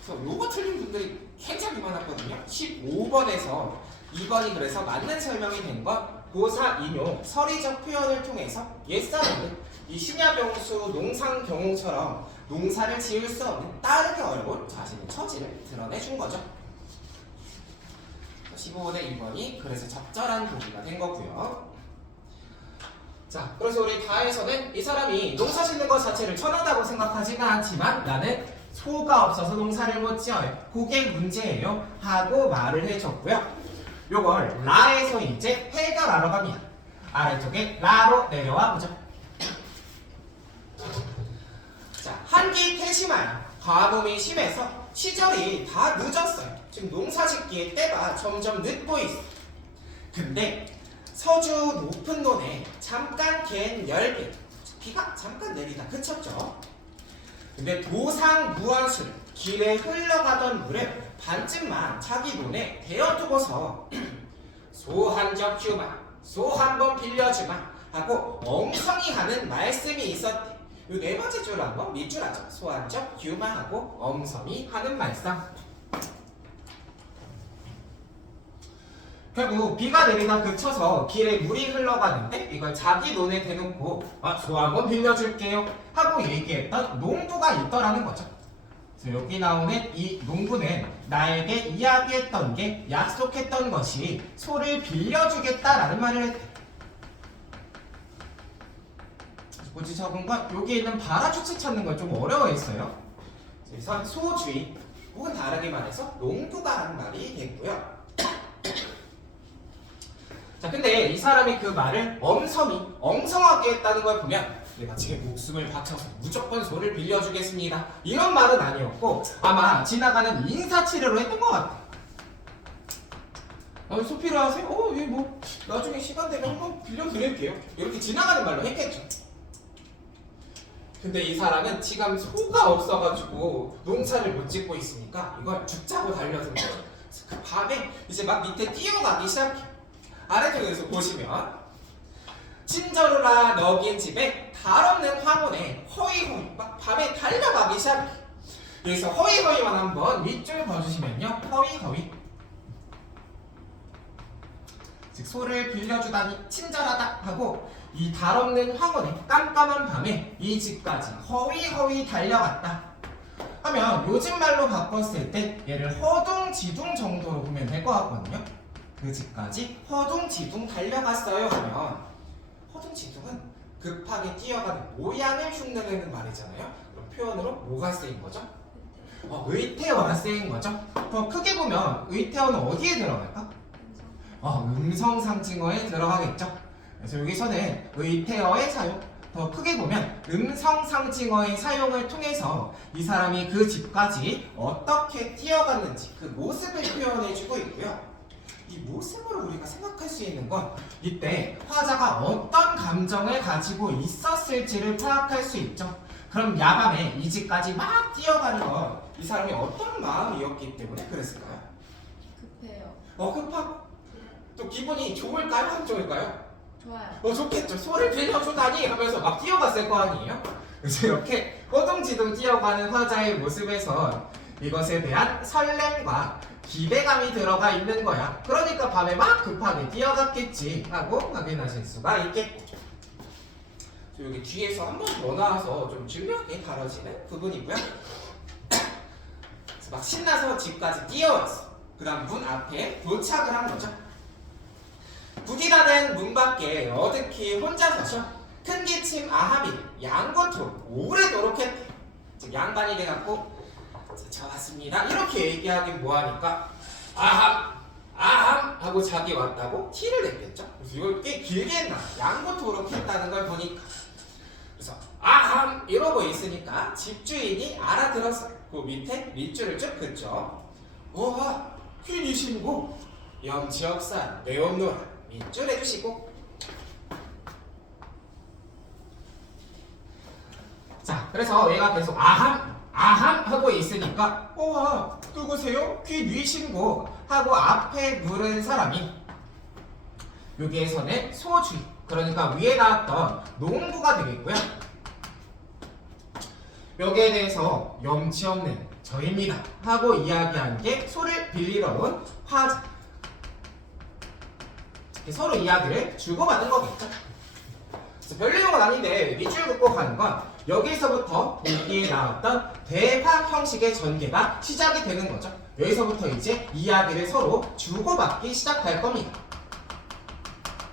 그래서 요거 틀린 분들이 굉장히 많았거든요. 15번에서 2번이 그래서 맞는 설명이 된 건 고사 인용 서리적 표현을 통해서 옛사람은 이 신야병수 농상경홍처럼 농사를 지을 수 없는 따르게 어려운 자신의 처지를 드러내준 거죠. 15번의 2번이 그래서 적절한 보기가 된 거고요. 자, 그래서 우리 다에서는 이 사람이 농사 짓는 것 자체를 천하다고 생각하지는 않지만 나는 소가 없어서 농사를 못 지어요. 그게 문제예요. 하고 말을 해줬고요. 요걸 라에서 이제 해결하러 갑니다. 아래쪽에 라로 내려와 보죠. 자, 한기 태심하여 가뭄이 심해서 시절이 다 늦었어요. 지금 농사 짓기에 때가 점점 늦고 있어. 근데 서주 높은 논에 잠깐 갠 열개, 비가 잠깐 내리다 그쳤죠. 근데 도상 무한수를 길에 흘러가던 물을 반쯤만 자기 논에 대어두고서 소 한 적 주마, 소 한 번 빌려주마 하고 엉성히 하는 말씀이 있었대. 이 네 번째 줄 한번 밑줄 하죠. 소 한 적 주마 하고 엉성히 하는 말씀. 결국 비가 내리다 그쳐서 길에 물이 흘러가는데 이걸 자기 논에 대놓고 소 한 번 빌려줄게요 하고 얘기했던 농부가 있더라는 거죠. 그래서 여기 나오는 이 농부는 나에게 이야기했던 게 약속했던 것이 소를 빌려주겠다라는 말을 했대. 굳이 적은 건 여기 있는 발화주체 찾는 걸 좀 어려워했어요. 그래서 소주인 혹은 다르게 말해서 농부가 한 말이 됐고요. 자, 근데 이 사람이 그 말을 엉성하게 했다는 걸 보면 내가 제 목숨을 바쳐서 무조건 소를 빌려주겠습니다 이런 말은 아니었고 아마 지나가는 인사치레로 했던 것 같아. 소 필요하세요? 예, 뭐 나중에 시간 되면 한번 빌려드릴게요 이렇게 지나가는 말로 했겠죠. 근데 이 사람은 지금 소가 없어가지고 농사를 못 짓고 있으니까 이걸 죽자고 달려든 거예요. 그 밤에 이제 막 밑에 뛰어가기 시작해. 아래쪽에서 보시면 친절우라 너긴 집에 달 없는 황혼에 허이허이 막 밤에 달려가기 시작해. 여기서 허위허위만 한번 윗줄 봐주시면요. 허위허위. 즉 소를 빌려주다니 친절하다 하고 이 달 없는 황혼의 깜깜한 밤에 이 집까지 허위허위 달려갔다 하면 요즘 말로 바꿨을 때 얘를 허둥지둥 정도로 보면 될 것 같거든요. 그 집까지 허둥지둥 달려갔어요 하면 허둥지둥은 급하게 뛰어가는 모양을 흉내내는 말이잖아요. 그럼 표현으로 뭐가 쓰인 거죠? 의태어가 쓰인 거죠. 더 크게 보면 의태어는 어디에 들어갈까? 음성상징어에 들어가겠죠. 그래서 여기서는 의태어의 사용, 더 크게 보면 음성상징어의 사용을 통해서 이 사람이 그 집까지 어떻게 뛰어갔는지 그 모습을 표현해주고 있고요. 이 모습으로 우리가 생각할 수 있는 건 이때 화자가 어떤 감정을 가지고 있었을지를 파악할 수 있죠. 그럼 야밤에 이 집까지 막 뛰어가는 건 이 사람이 어떤 마음이었기 때문에 그랬을까요? 급해요. 급하고 또 기분이 좋을까요? 안 좋을까요? 좋아요. 좋겠죠. 소를 빌려주다니 하면서 막 뛰어갔을 거 아니에요? 그래서 이렇게 허둥지둥 뛰어가는 화자의 모습에서 이것에 대한 설렘과 기대감이 들어가 있는 거야. 그러니까 밤에 막 급하게 뛰어갔겠지 하고 확인하실 수가 있겠고, 여기 뒤에서 한 번 더 나와서 좀 중요하게 다뤄지는 부분이고요. 그래서 막 신나서 집까지 뛰어왔어. 그 다음 문 앞에 도착을 한 거죠. 북이 닫은 문 밖에 어득히 혼자 서셔 큰 기침 아합이 양고토록 오래도록 했대. 즉 양반이 돼갖고 저 왔습니다 이렇게 얘기하긴 뭐하니까 아함 하고 자기 왔다고 티를 냈겠죠. 그래서 이걸 꽤 길게 했나 양고토록 했다는 걸 보니까, 그래서 아함 이러고 있으니까 집주인이 알아들어서 그 밑에 밑줄을 쭉 긋죠. 오하 퀸이신고 염치없사 내없노라 밑줄 해주시고, 자 그래서 얘가 계속 아함 하고 있으니까 누구세요? 귀뉘신고 하고 앞에 물은 사람이 여기에서는 소주의, 그러니까 위에 나왔던 농부가 되겠고요. 여기에 대해서 염치 없는 저입니다 하고 이야기한 게 소를 빌리러 온 화자. 서로 이야기를 주고받는 거겠죠. 별 내용은 아닌데 밑줄 긋고 가는 건 여기서부터 보기에 나왔던 대화 형식의 전개가 시작이 되는 거죠. 여기서부터 이제 이야기를 서로 주고받기 시작할 겁니다.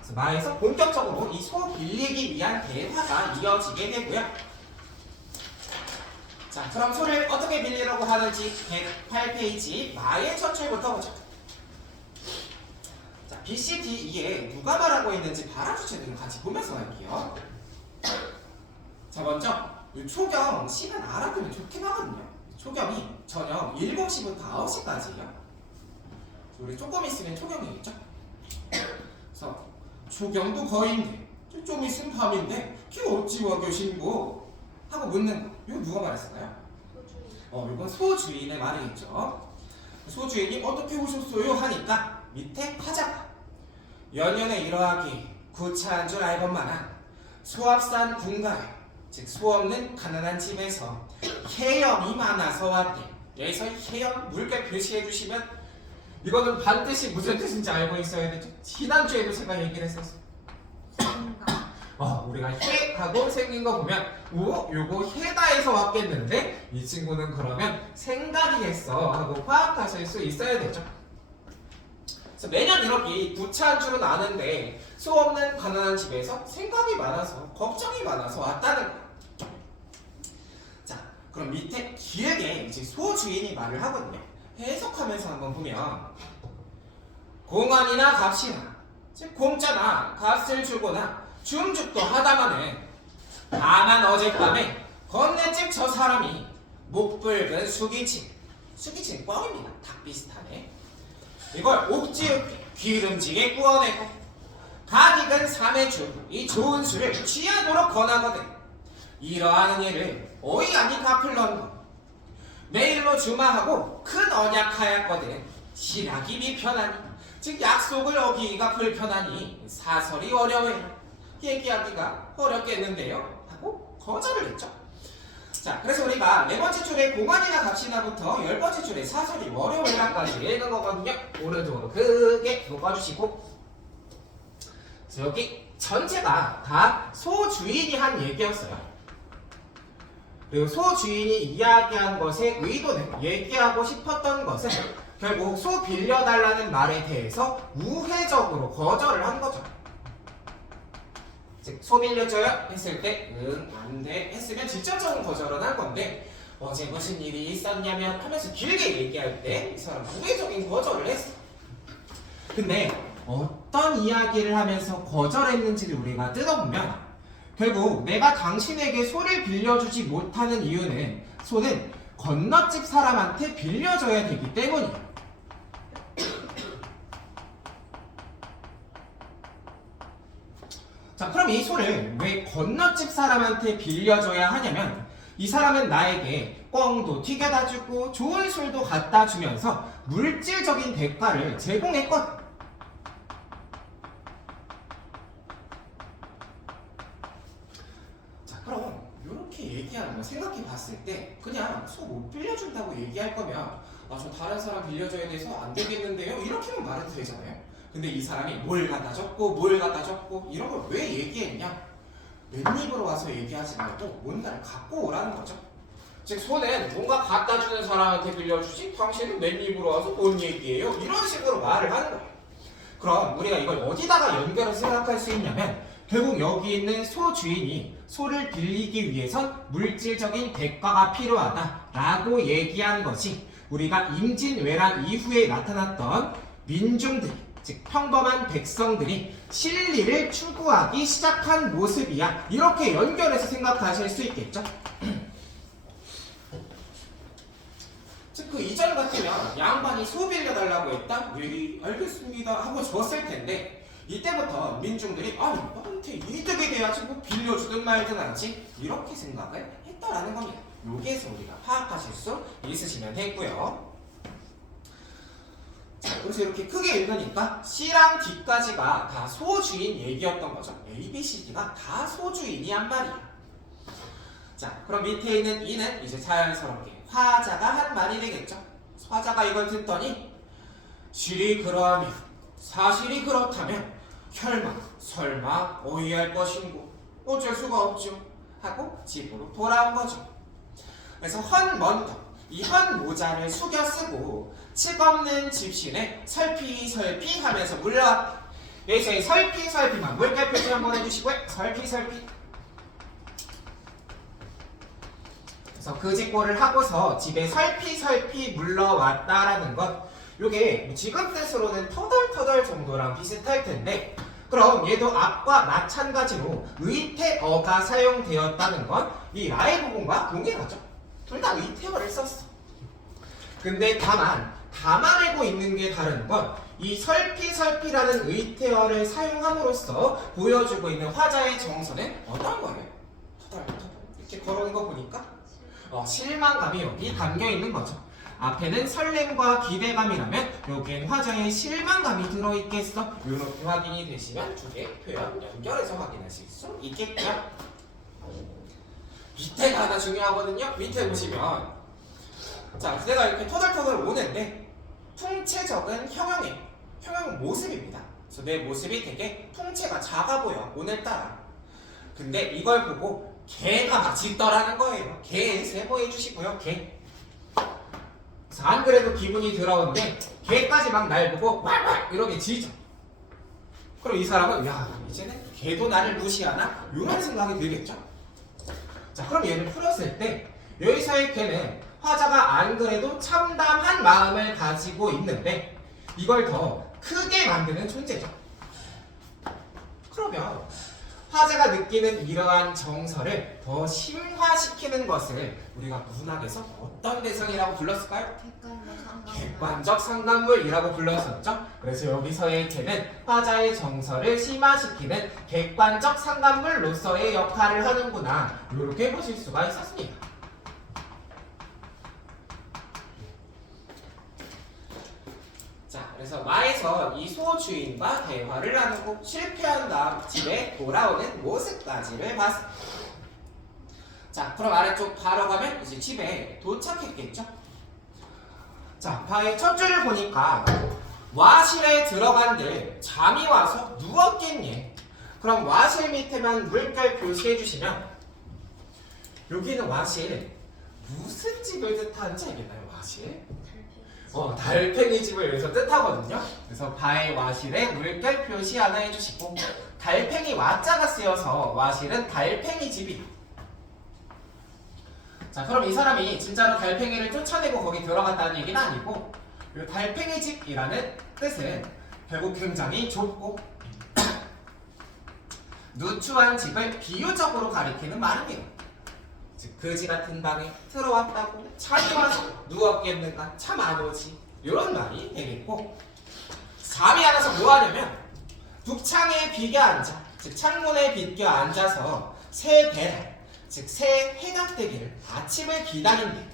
그래서 마에서 본격적으로 이 소 빌리기 위한 대화가 이어지게 되고요. 자, 그럼 소를 어떻게 빌리려고 하는지 108페이지 마의 첫 줄부터 보죠. 자, B, C, D, E에 누가 말하고 있는지 발화주체들을 같이 보면서 할게요. 자, 먼저 이 초경 시간 알아두면 좋긴 하거든요. 초경이 저녁 7시부터 9시까지예요. 우리 조금 있으면 초경이겠죠? 그래서 초경도 거인데 좀 있으면 밤인데 키 어찌 와 계신고 하고 묻는 거. 이거 누가 말했을까요? 소주의. 이건 소주인의 말이겠죠. 소주인이 어떻게 오셨어요? 하니까 밑에 화자가 연년에 이러하기 구차한 줄 알건만한 소합산 군가에, 즉 소 없는 가난한 집에서 혜염이 많아서 왔대. 여기서 혜염 묽게 표시해 주시면 이거는 반드시 무슨 뜻인지 알고 있어야 되죠. 지난주에도 제가 얘기를 했었어. 우리가 해하고 생긴 거 보면 요거 해다에서 왔겠는데 이 친구는 그러면 생각이 했어 하고 파악하실 수 있어야 되죠. 그래서 매년 이렇게 구차한 줄은 아는데 소 없는 가난한 집에서 생각이 많아서 걱정이 많아서 왔다는 거. 자, 그럼 밑에 길게 이제 소 주인이 말을 하거든요. 해석하면서 한번 보면 공안이나 값이나 즉 공짜나 값을 주거나 줌죽도 하다마는 다만 어젯밤에 건네집 저 사람이 목붉은 수기침 뻥입니다. 닭 비슷하네. 이걸 옥지읍 기름지게 구워내고 각 익은 삼해주 이 좋은 술을 취하도록 권하거든. 이러한 일을 어이아니 갚을런 거. 내일로 주마하고 큰 언약하였거든. 실학이 미편하니 즉 약속을 어기기가 불편하니 사설이 어려워요. 얘기하기가 어렵겠는데요 하고 거절을 했죠. 자, 자, 그래서 우리가 네 번째 줄에 공원이나 값이나부터 열 번째 줄에 사설이 월요일날까지 읽은 거거든요. 오른쪽으로 크게 묶어주시고. 그래서 여기 전체가 다 소주인이 한 얘기였어요. 그리고 소주인이 이야기한 것의 의도는 얘기하고 싶었던 것은 결국 소 빌려달라는 말에 대해서 우회적으로 거절을 한 거죠. 즉, 소 빌려줘요? 했을 때 응, 안 돼 했으면 직접적인 거절은 한 건데 어제 무슨 일이 있었냐면 하면서 길게 얘기할 때 이 사람 우회적인 거절을 했어. 근데 어떤 이야기를 하면서 거절했는지를 우리가 뜯어보면 결국 내가 당신에게 소를 빌려주지 못하는 이유는 소는 건너집 사람한테 빌려줘야 되기 때문이에요. 자, 그럼 이 소를 왜 건너집 사람한테 빌려줘야 하냐면 이 사람은 나에게 꿩도 튀겨다 주고 좋은 술도 갖다 주면서 물질적인 대가를 제공했거든. 자, 그럼 이렇게 얘기하는 거 생각해 봤을 때 그냥 소 못 빌려준다고 얘기할 거면 아, 저 다른 사람 빌려줘야 돼서 안 되겠는데요? 이렇게만 말해도 되잖아요. 근데 이 사람이 뭘 갖다 줬고 뭘 갖다 줬고 이런 걸 왜 얘기했냐? 맨입으로 와서 얘기하지 말고 뭔가를 갖고 오라는 거죠. 즉 소는 뭔가 갖다 주는 사람한테 빌려주지 당신은 맨입으로 와서 뭔 얘기예요? 이런 식으로 말을 하는 거예요. 그럼 우리가 이걸 어디다가 연결해서 생각할 수 있냐면 결국 여기 있는 소 주인이 소를 빌리기 위해선 물질적인 대가가 필요하다라고 얘기한 것이 우리가 임진왜란 이후에 나타났던 민중들, 즉 평범한 백성들이 진리를 추구하기 시작한 모습이야. 이렇게 연결해서 생각하실 수 있겠죠? 즉 그 이전 같으면 양반이 소 빌려달라고 했다? 네, 알겠습니다 하고 줬을 텐데 이때부터 민중들이 아니 나한테 이득이 돼야지 뭐 빌려주든 말든 하지 이렇게 생각을 했다라는 겁니다. 여기에서 우리가 파악하실 수 있으시면 되고요. 자, 그래서 이렇게 크게 읽으니까 C랑 D까지가 다 소주인 얘기였던 거죠. A, B, C, D가 다 소주인이 한 말이에요. 자, 그럼 밑에 있는 E는 이제 자연스럽게 화자가 한 말이 되겠죠. 화자가 이걸 듣더니 실이 그러하면 사실이 그렇다면 혈망 설마 어이할 것인고 어쩔 수가 없죠 하고 집으로 돌아온 거죠. 그래서 헌먼터 이 헌 모자를 숙여 쓰고 칙 없는 집신에 설피설피 하면서 물러왔다. 여기서 이 설피설피만 물결 표시 한번 해주시고요. 설피설피. 그래서 그 직고를 하고서 집에 설피설피 물러왔다라는 것 요게 지금 뜻으로는 터덜터덜 정도랑 비슷할 텐데 그럼 얘도 앞과 마찬가지로 의태어가 사용되었다는 건 이 라의 부분과 동일하죠. 둘 다 의태어를 썼어. 근데 다만 담아내고 있는 게 다른 건 이 설피설피라는 의태어를 사용함으로써 보여주고 있는 화자의 정서는 어떤 거예요? 터덜터덜 이렇게 걸어오는 거 보니까 실망감이 여기 담겨 있는 거죠. 앞에는 설렘과 기대감이라면 여기엔 화자의 실망감이 들어있겠어. 이렇게 확인이 되시면 두 개 표현 연결해서 확인하실 수 있겠고요. 밑에가 하나 중요하거든요. 밑에 보시면 자, 내가 이렇게 터덜터덜 오는데 풍채적은 형용이에요. 형용은 모습입니다. 그래서 내 모습이 되게 풍채가 작아 보여 오늘따라. 근데 이걸 보고 개가 막 짖더라는 거예요. 개 세모해 주시고요. 개. 그래서 안 그래도 기분이 더러운데 개까지 막 날 보고 왈왈 이렇게 짖어. 그럼 이 사람은 야 이제는 개도 나를 무시하나? 이런 생각이 들겠죠. 자, 그럼 얘를 풀었을 때 여기서의 개는 화자가 안 그래도 참담한 마음을 가지고 있는데 이걸 더 크게 만드는 존재죠. 그러면 화자가 느끼는 이러한 정서를 더 심화시키는 것을 우리가 문학에서 어떤 대상이라고 불렀을까요? 객관적 상담물이라고 불렀었죠. 그래서 여기서의 개는 화자의 정서를 심화시키는 객관적 상담물로서의 역할을 하는구나 이렇게 보실 수가 있었습니다. 자, 그래서 마에서 이 소주인과 대화를 나누고 실패한 다음 집에 돌아오는 모습까지를 봤습니다. 자, 그럼 아래쪽 바로 가면 이제 집에 도착했겠죠? 자, 바의 첫 줄을 보니까 와실에 들어간들 잠이 와서 누웠겠니? 그럼 와실 밑에만 물결 표시해 주시면 여기는 와실 무슨 집을 뜻하는지 알겠나요? 와실? 달팽이 집을 여기서 뜻하거든요. 그래서 바의 와실에 물결 표시 하나 해주시고 달팽이 와자가 쓰여서 와실은 달팽이 집이다. 자, 그럼 이 사람이 진짜로 달팽이를 쫓아내고 거기 들어갔다는 얘기는 아니고 이 달팽이 집이라는 뜻은 결국 굉장히 좁고 누추한 집을 비유적으로 가리키는 말입니다. 즉 거지 같은 방에 들어왔다고 잠이 와서 누웠겠는가 참 안 오지 이런 말이 되겠고 잠이 안 와서 뭐 하냐면 북창에 비겨 앉아 즉 창문에 비껴 앉아서 새 배달 즉 새 해가 뜨기를 아침을 기다린대.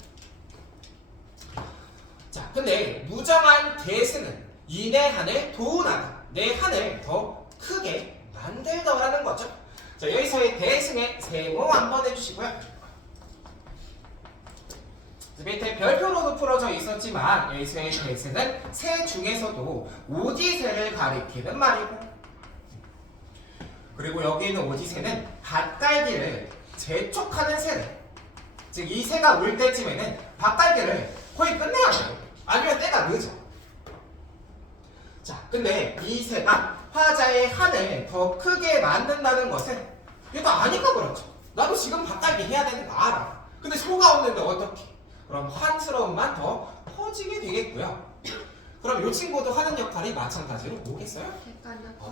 자, 근데 무정한 대승은 이내 하늘 도우나가 내 하늘 더 크게 만들더라는 거죠. 자, 여기서의 대승의 세모 한번 해주시고요. 밑에 별표로도 풀어져 있었지만 여기서의 대승은 새 중에서도 오지새를 가리키는 말이고 그리고 여기 있는 오지새는 밭갈기를 재촉하는 새래. 즉 이 새가 올 때쯤에는 밭갈기를 거의 끝내야 돼요. 아니면 때가 늦어. 자, 근데 이 새가 화자의 한을 더 크게 만든다는 것은 이거 아니까 그렇죠. 나도 지금 밭갈기 해야 되는 거 알아. 근데 소가 없는데 어떡해? 그럼 환스러움만 더 커지게 되겠고요. 그럼 이 친구도 하는 역할이 마찬가지로 뭐겠어요?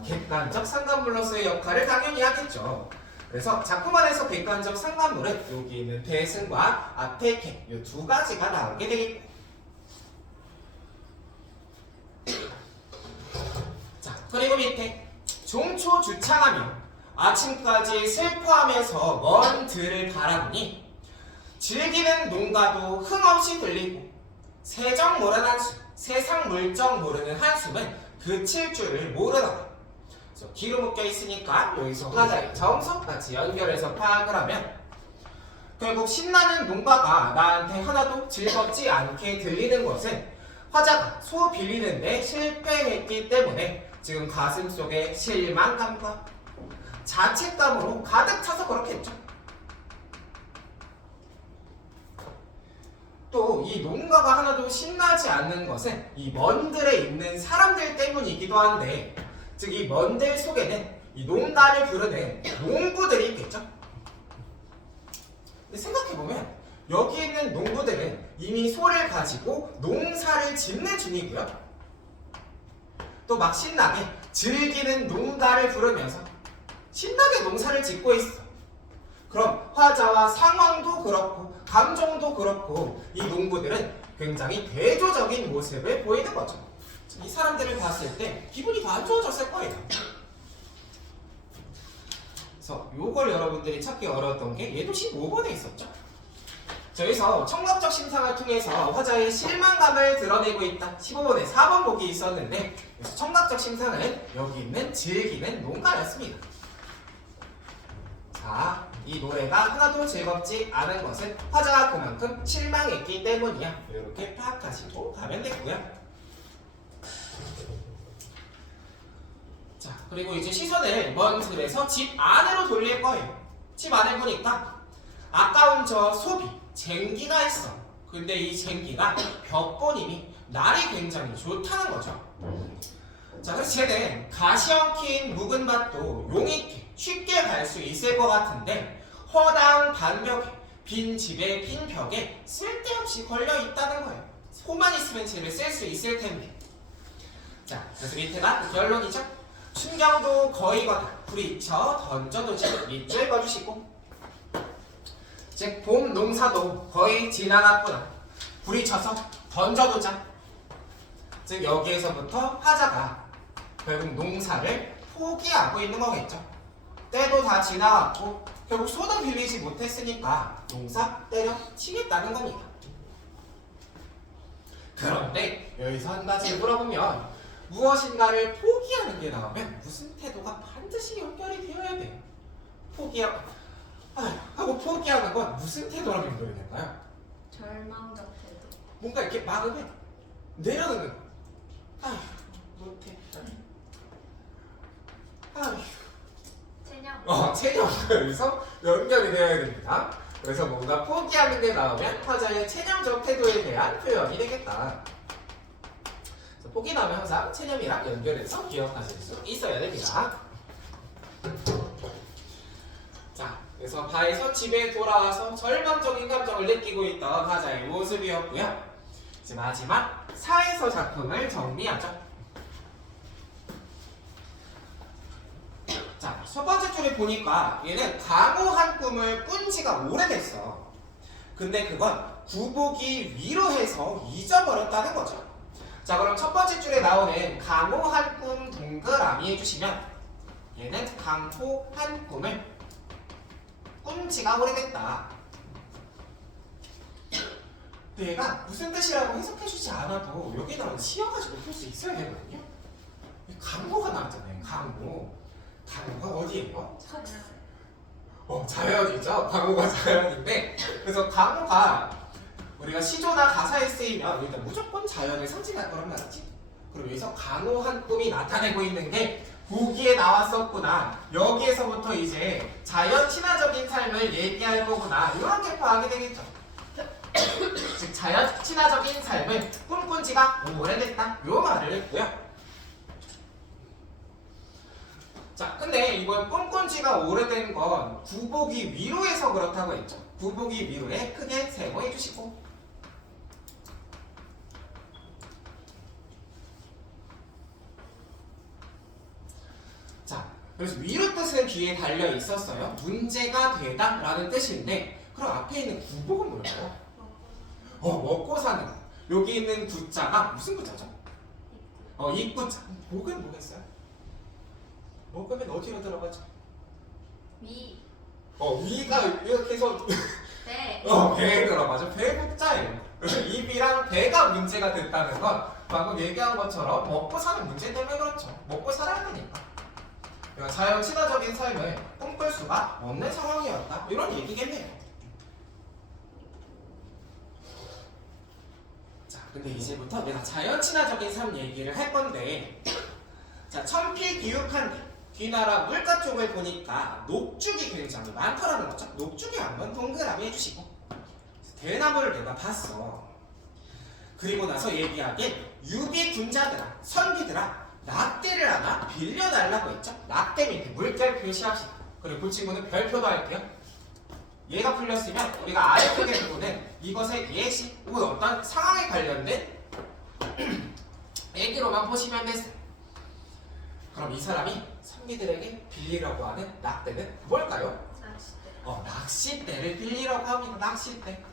객관적 상관물로서의 역할을 당연히 하겠죠. 그래서 작품 안에서 객관적 상관물은 여기 있는 대승과 앞에 객 이 두 가지가 나오게 되겠고 자, 그리고 밑에 종초 주창하며 아침까지 슬퍼하면서 먼 들을 바라보니 즐기는 농가도 흥없이 들리고 세정 모르는 한숨, 세상 물정 모르는 한숨은 그칠 줄을 모르다. 뒤로 묶여 있으니까 여기서 화자의 정석같이 연결해서 파악을 하면 결국 신나는 농가가 나한테 하나도 즐겁지 않게 들리는 것은 화자가 소 빌리는데 실패했기 때문에 지금 가슴 속에 실망감과 자책감으로 가득 차서 그렇겠죠. 또 이 농가가 하나도 신나지 않는 것은 이 먼들에 있는 사람들 때문이기도 한데 즉 이 먼들 속에는 이 농가를 부르는 농부들이 있겠죠. 근데 생각해보면 여기 있는 농부들은 이미 소를 가지고 농사를 짓는 중이고요. 또 막 신나게 즐기는 농가를 부르면서 신나게 농사를 짓고 있어. 그럼 화자와 상황도 그렇고 감정도 그렇고 이 농부들은 굉장히 대조적인 모습을 보이는 거죠. 이 사람들을 봤을 때 기분이 더 안 좋아졌을 거예요. 그래서 요걸 여러분들이 찾기 어려웠던 게 얘도 15번에 있었죠. 여기서 청각적 심상을 통해서 화자의 실망감을 드러내고 있다. 15번에 4번 보기 있었는데 그래서 청각적 심상은 여기 있는 즐기는 농가였습니다. 자, 이 노래가 하나도 즐겁지 않은 것은 화자가 그만큼 실망했기 때문이야. 이렇게 파악하시고 가면 되고요. 자, 그리고 이제 시선을 먼 들에서 집 안으로 돌릴 거예요. 집 안에 보니까 아까운 저 소비, 쟁기가 있어. 근데 이 쟁기가 벽보님이 날이 굉장히 좋다는 거죠. 자, 그래서 쟤는 가시 엉킨 묵은 밭도 용있게 쉽게 갈 수 있을 것 같은데 허당 반벽에 빈 집에 빈 벽에 쓸데없이 걸려 있다는 거예요. 소만 있으면 쟤를 쓸 수 있을 텐데. 자, 그래서 밑에가 그 결론이죠. 춘경도 거의거나 부리쳐 던져두지 밑줄 꺼주시고 즉 봄 농사도 거의 지나갔구나 부리쳐서 던져두자. 즉 여기에서부터 화자가 결국 농사를 포기하고 있는 거겠죠. 때도 다 지나갔고 결국 소도 빌리지 못했으니까 농사 때려치겠다는 겁니다. 그런데 여기서 한 가지 물어보면 무엇인가를 포기하는 게 나오면 무슨 태도가 반드시 연결이 되어야 돼요. 포기하고 하고 포기하는 건 무슨 태도랑 연결이 될까요? 절망적 태도. 뭔가 이렇게 막으면 내려놓는 거. 아휴 못해. 아휴. 체념. 체념과 여기서 연결이 되어야 됩니다. 그래서 뭔가 포기하는 게 나오면 화자의 체념적 태도에 대한 표현이 되겠다. 그래서 포기 나오면 항상 체념이랑 연결해서 기억하실 수 있어야 됩니다. 자, 그래서 바에서 집에 돌아와서 절망적인 감정을 느끼고 있던 화자의 모습이었고요. 이제 마지막 사에서 작품을 정리하죠. 자, 첫 번째 줄에 보니까 얘는 강호한 꿈을 꾼 지가 오래됐어. 근데 그건 구보기 위로 해서 잊어버렸다는 거죠. 자, 그럼 첫 번째 줄에 나오는 강호한 꿈 동그라미 해주시면 얘는 강호한 꿈을 꾼 지가 오래됐다. 얘가 무슨 뜻이라고 해석해주지 않아도 여기 나오는 씌어가지고 풀 수 있어야 되거든요. 강호가 나왔잖아요. 강호. 강호가 어디예요? 자연이죠. 강호가 자연인데, 그래서 강호가 우리가 시조나 가사에 쓰이면 일단 무조건 자연을 상징할 거란 말이지. 그럼 여기서 강호한 꿈이 나타내고 있는 게 보기에 나왔었구나. 여기에서부터 이제 자연 친화적인 삶을 얘기할 거구나. 이렇게 파악이 되겠죠. 즉 자연 친화적인 삶을 꿈꾼 지가 오래됐다. 요 말을 했고요. 자, 근데 이번 꿈꾼 지가 오래된 건 구보기 위로에서 그렇다고 했죠. 구보기 위로에 크게 세모해 주시고, 자, 그래서 위로 뜻은 뒤에 달려 있었어요. 문제가 되다 라는 뜻인데, 그럼 앞에 있는 구복은 뭘까요? 먹고 사는 거. 여기 있는 구자가 무슨 구자죠? 입구자. 목은 뭐겠어요? 먹으면 어디로 들어가죠? 위. 위가 이렇게 해서 네. 배에 들어가죠. 배 국자예요. 그래서 입이랑 배가 문제가 됐다는 건 방금 얘기한 것처럼 먹고 사는 문제 때문에 그렇죠. 먹고 살아야 되니까. 그러니까 자연 친화적인 삶을 꿈꿀 수가 없는 상황이었다. 이런 얘기겠네요. 자, 근데 이제부터 내가 자연 친화적인 삶 얘기를 할 건데, 자, 천필기육한 뒤나라 물가 쪽을 보니까 녹죽이 굉장히 많더라는 거죠. 녹죽이 한번 동그라미 해주시고, 대나무를 내가 봤어. 그리고 나서 얘기하긴 유비 군자들아, 선비들아, 낙대를 하나 빌려달라고 했죠. 낙대 밑에 물결 표시합시다. 그리고 그 친구는 별표도 할게요. 얘가 풀렸으면 우리가 아래 쪽에 부분은 이것의 예시 혹은 어떤 상황에 관련된 얘기로만 보시면 됐어요. 그럼 이 사람이 선비들에게 빌리라고 하는 낙대는 뭘까요? 낚싯대. 낚싯대를 빌리라고 합니다. 낚싯대.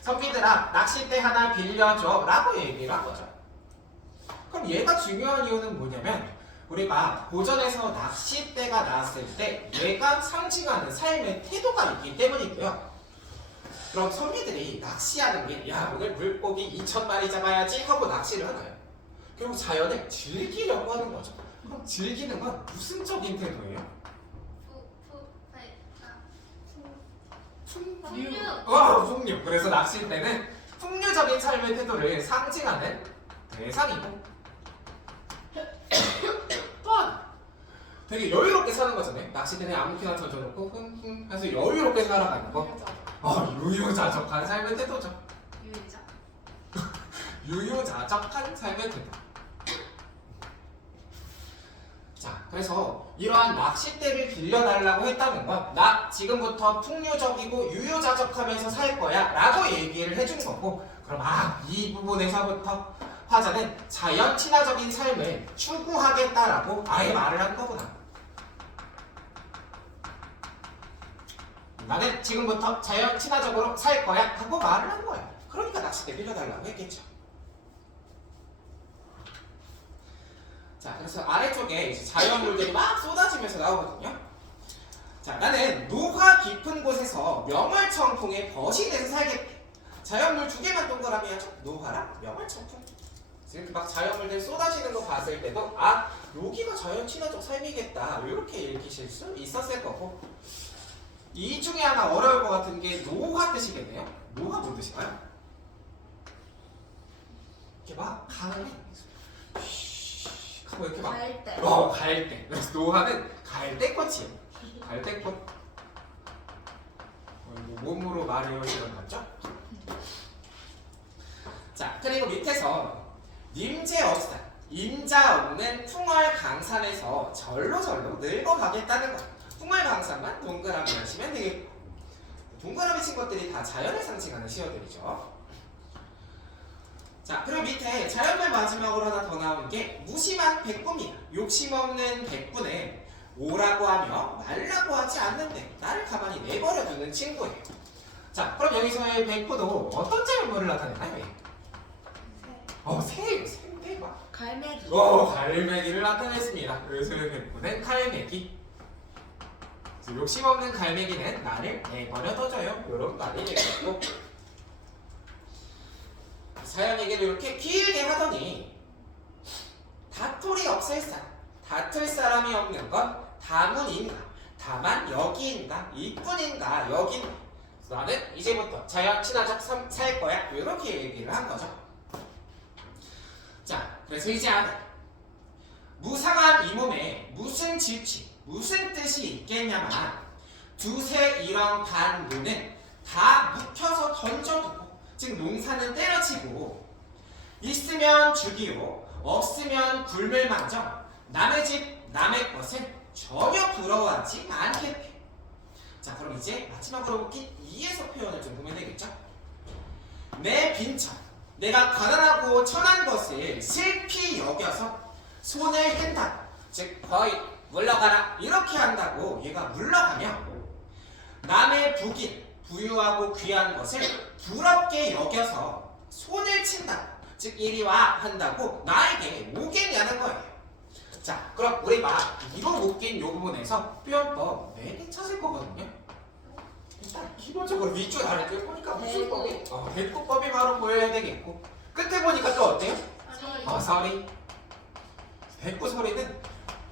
선비들아, 낚싯대 하나 빌려줘 라고 얘기를 한 거죠. 그럼 얘가 중요한 이유는 뭐냐면, 우리가 고전에서 낚싯대가 나왔을 때 얘가 상징하는 삶의 태도가 있기 때문이고요. 그럼 선비들이 낚시하는 게, 야, 오늘 물고기 2,000마리 잡아야지 하고 낚시를 하나요? 결국 자연을 즐기려고 하는 거죠. 그럼 즐기는 건 무슨 적인 태도예요? 풍류. 풍류. 그래서 낚싯대는 풍류적인 삶의 태도를 상징하는 대상이고, 또한 되게 여유롭게 사는 거잖아요. 낚싯대는 아무렇게나 던져놓고 흥흥 해서 여유롭게 살아가는 거. 유유자적한 삶의 태도죠. 유유자. 유유자적한 삶의 태도. 자, 그래서 이러한 낚싯대를 빌려달라고 했다는 건, 나 지금부터 풍류적이고 유유자적하면서 살 거야 라고 얘기를 해준 거고, 그럼 이 부분에서부터 화자는 자연 친화적인 삶을 추구하겠다라고 아예 말을 한 거구나. 나는 지금부터 자연 친화적으로 살 거야 하고 말을 한 거야. 그러니까 낚싯대 빌려달라고 했겠죠. 자, 그래서 아래쪽에 이제 자연물들이 막 쏟아지면서 나오거든요. 자, 나는 노화 깊은 곳에서 명월청풍에 벗이 돼서 살겠대. 자연물 두 개만 동그라미 하죠. 노화랑 명월청풍. 이렇게 막 자연물들 쏟아지는 거 봤을 때도, 여기가 자연 친화적 삶이겠다, 이렇게 읽히실 수 있었을 거고, 이 중에 하나 어려울 것 같은 게 노화 뜻이겠네요. 노화 뭔 뜻일까요? 이렇게 막 가을에 하고 이렇게 막 갈대. 갈대. 그래서 노화는 갈대꽃이에요. 갈대꽃. 몸으로 말해오시는 거죠? 자, 그리고 밑에서 님제 없사, 임자 없는 풍월강산에서 절로 늙어가겠다는 거. 풍월강산만 동그라미 하시면 되겠고, 동그라미 친 것들이 다 자연을 상징하는 시어들이죠. 자, 그리고 밑에 자연별 마지막으로 하나 더 나온 게 무심한 백구입니다. 욕심 없는 백구는 오라고 하며 말라고 하지 않는데 나를 가만히 내버려 두는 친구예요. 자, 그럼 여기서의 백구도 어떤 제목을 나타내나요? 새예요. 새인데 막. 갈매기. 갈매기를 나타냈습니다. 그래서의 백구는 갈매기. 욕심 없는 갈매기는 나를 내버려 둬줘요. 이런 말이 되겠고. 사연 얘기를 이렇게 길게 하더니 다툴이 없을 사람, 다툴 사람이 없는 건 다문인가, 다만 여기인가, 이뿐인가, 여긴 나는 이제부터 자연 친화적 삶 살 거야. 이렇게 얘기를 한 거죠. 자, 그래서 이제 안에 무상한 이 몸에 무슨 질취, 무슨 뜻이 있겠냐만 두세 일왕 반문은 다 묵혀서 던져두고, 즉 농사는 때려치고, 있으면 죽이요 없으면 굶을 망정, 남의 집 남의 것을 전혀 부러워하지 않겠대. 자, 그럼 이제 마지막으로 웃긴 이에서 표현을 좀 보면 되겠죠? 내 빈천, 내가 가난하고 천한 것을 슬피 여겨서 손을 댄다. 즉 거의 물러가라 이렇게 한다고 얘가 물러가며, 남의 북인 부유하고 귀한 것을 부럽게 여겨서 손을 친다. 즉 이리 와 한다고 나에게 오겠냐는 거예요. 자, 그럼 우리가 이로 묶인 이 부분에서 표현법 4개 찾을 거거든요. 일단 기본적으로 밑줄 아래쪽 보니까 무슨 법이? 대꾸법이 바로 보여야 되겠고, 끝에 보니까 또 어때요? 서리. 대꾸 소리는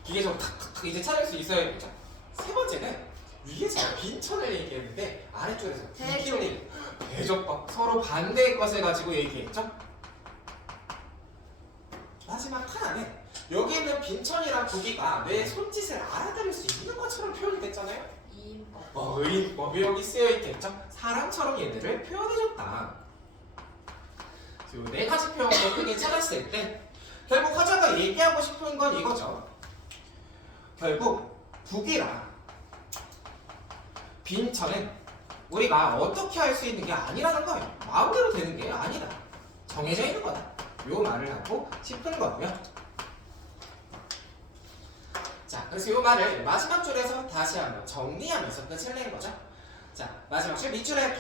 기계적으로 탁탁탁 이제 찾을 수 있어야겠죠. 세 번째는 위에 제가 빈천을 얘기했는데 아래쪽에서 비기울림, 대조법, 서로 반대의 것을 가지고 얘기했죠. 마지막 하나는 여기 있는 빈천이란 부기가 내 손짓을 알아들을 수 있는 것처럼 표현이 됐잖아요. 이인법. 의인법이 여기 쓰여 있겠죠. 사람처럼 얘들을 표현해줬다. 이 4가지 표현을 크게 찾았을 때 결국 화자가 얘기하고 싶은 건 이거죠. 결국 부기랑 빈천은 우리가 어떻게 할 수 있는 게 아니라는 거예요. 마음대로 되는 게 아니다. 정해져 있는 거다. 요 말을 하고 싶은 거고요. 자, 그래서 요 말을 마지막 줄에서 다시 한번 정리하면서 끝을 낸 거죠. 자, 마지막 줄 밑줄에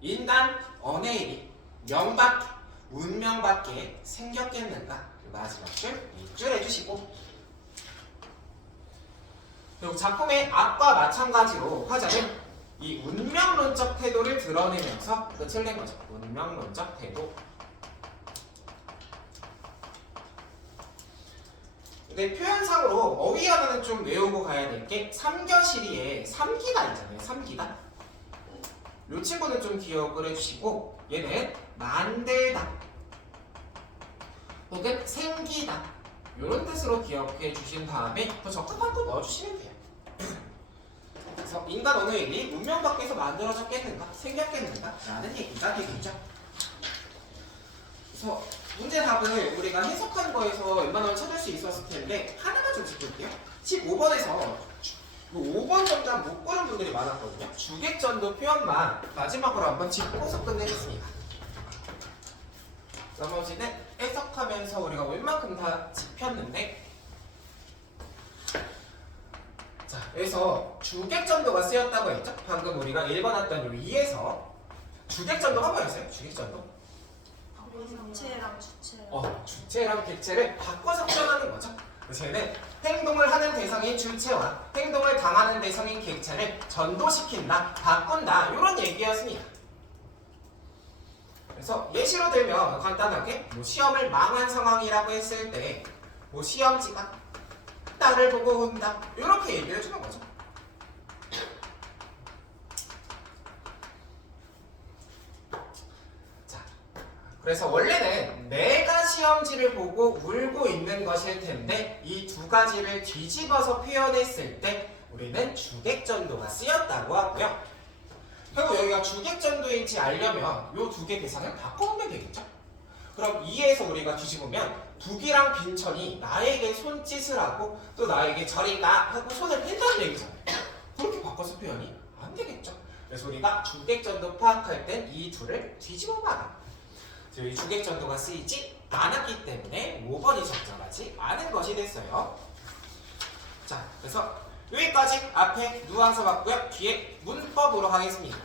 인간 언의 일이 명밖에 운명밖에 생겼겠는가? 마지막 줄 밑줄 해주시고, 그리고 작품의 앞과 마찬가지로 화자는 이 운명론적 태도를 드러내면서 끝을 낸 거죠. 운명론적 태도. 근데 표현상으로 어휘 하나는 좀 외우고 가야 될 게 삼겨시리에 삼기가 있잖아요. 삼기가. 이 친구는 좀 기억을 해주시고, 얘는 만들다 혹은 생기다 이런 뜻으로 기억해 주신 다음에 더 적합한 거 넣어주시면 돼요. 그래서 인간 언어의 일이 운명 밖에서 만들어졌겠는가, 생겼겠는가 라는 얘기가 되겠죠. 그래서 문제 답을 우리가 해석한 거에서 웬만하면 찾을 수 있었을 텐데 하나만 좀 짚을게요. 15번에서 5번 정답 못 고른 분들이 많았거든요. 주객전도 표현만 마지막으로 한번 짚고서 끝내겠습니다. 나머지는 해석하면서 우리가 웬만큼 다 짚혔는데, 자, 여기서 주객전도가 쓰였다고 했죠? 방금 우리가 읽어놨던 요 2에서 주객전도가 뭐였어요? 주객전도? 주체랑 주체. 주체랑 객체를 바꿔서 표현하는 거죠. 그래서 얘는 행동을 하는 대상인 주체와 행동을 당하는 대상인 객체를 전도시킨다, 바꾼다 이런 얘기였습니다. 그래서 예시로 들면 간단하게 시험을 망한 상황이라고 했을 때 시험지가 딸을 보고 운다 이렇게 얘기를 해주는 거죠. 그래서 원래는 내가 시험지를 보고 울고 있는 것일 텐데 이 두 가지를 뒤집어서 표현했을 때 우리는 주객전도가 쓰였다고 하고요. 그리고 여기가 주객전도인지 알려면 이 두 개 대상을 바꿔보면 되겠죠? 그럼 2에서 우리가 뒤집으면 북이랑 빈천이 나에게 손짓을 하고 또 나에게 저리 가 하고 손을 뺀다는 얘기잖아요. 그렇게 바꿔서 표현이 안 되겠죠? 그래서 우리가 주객전도 파악할 땐 이 둘을 뒤집어 봐라. 이 주객전도가 쓰이지 않았기 때문에 5번이 적절하지 않은 것이 됐어요. 자, 그래서 여기까지 앞에 누안서 봤고요. 뒤에 문법으로 가겠습니다.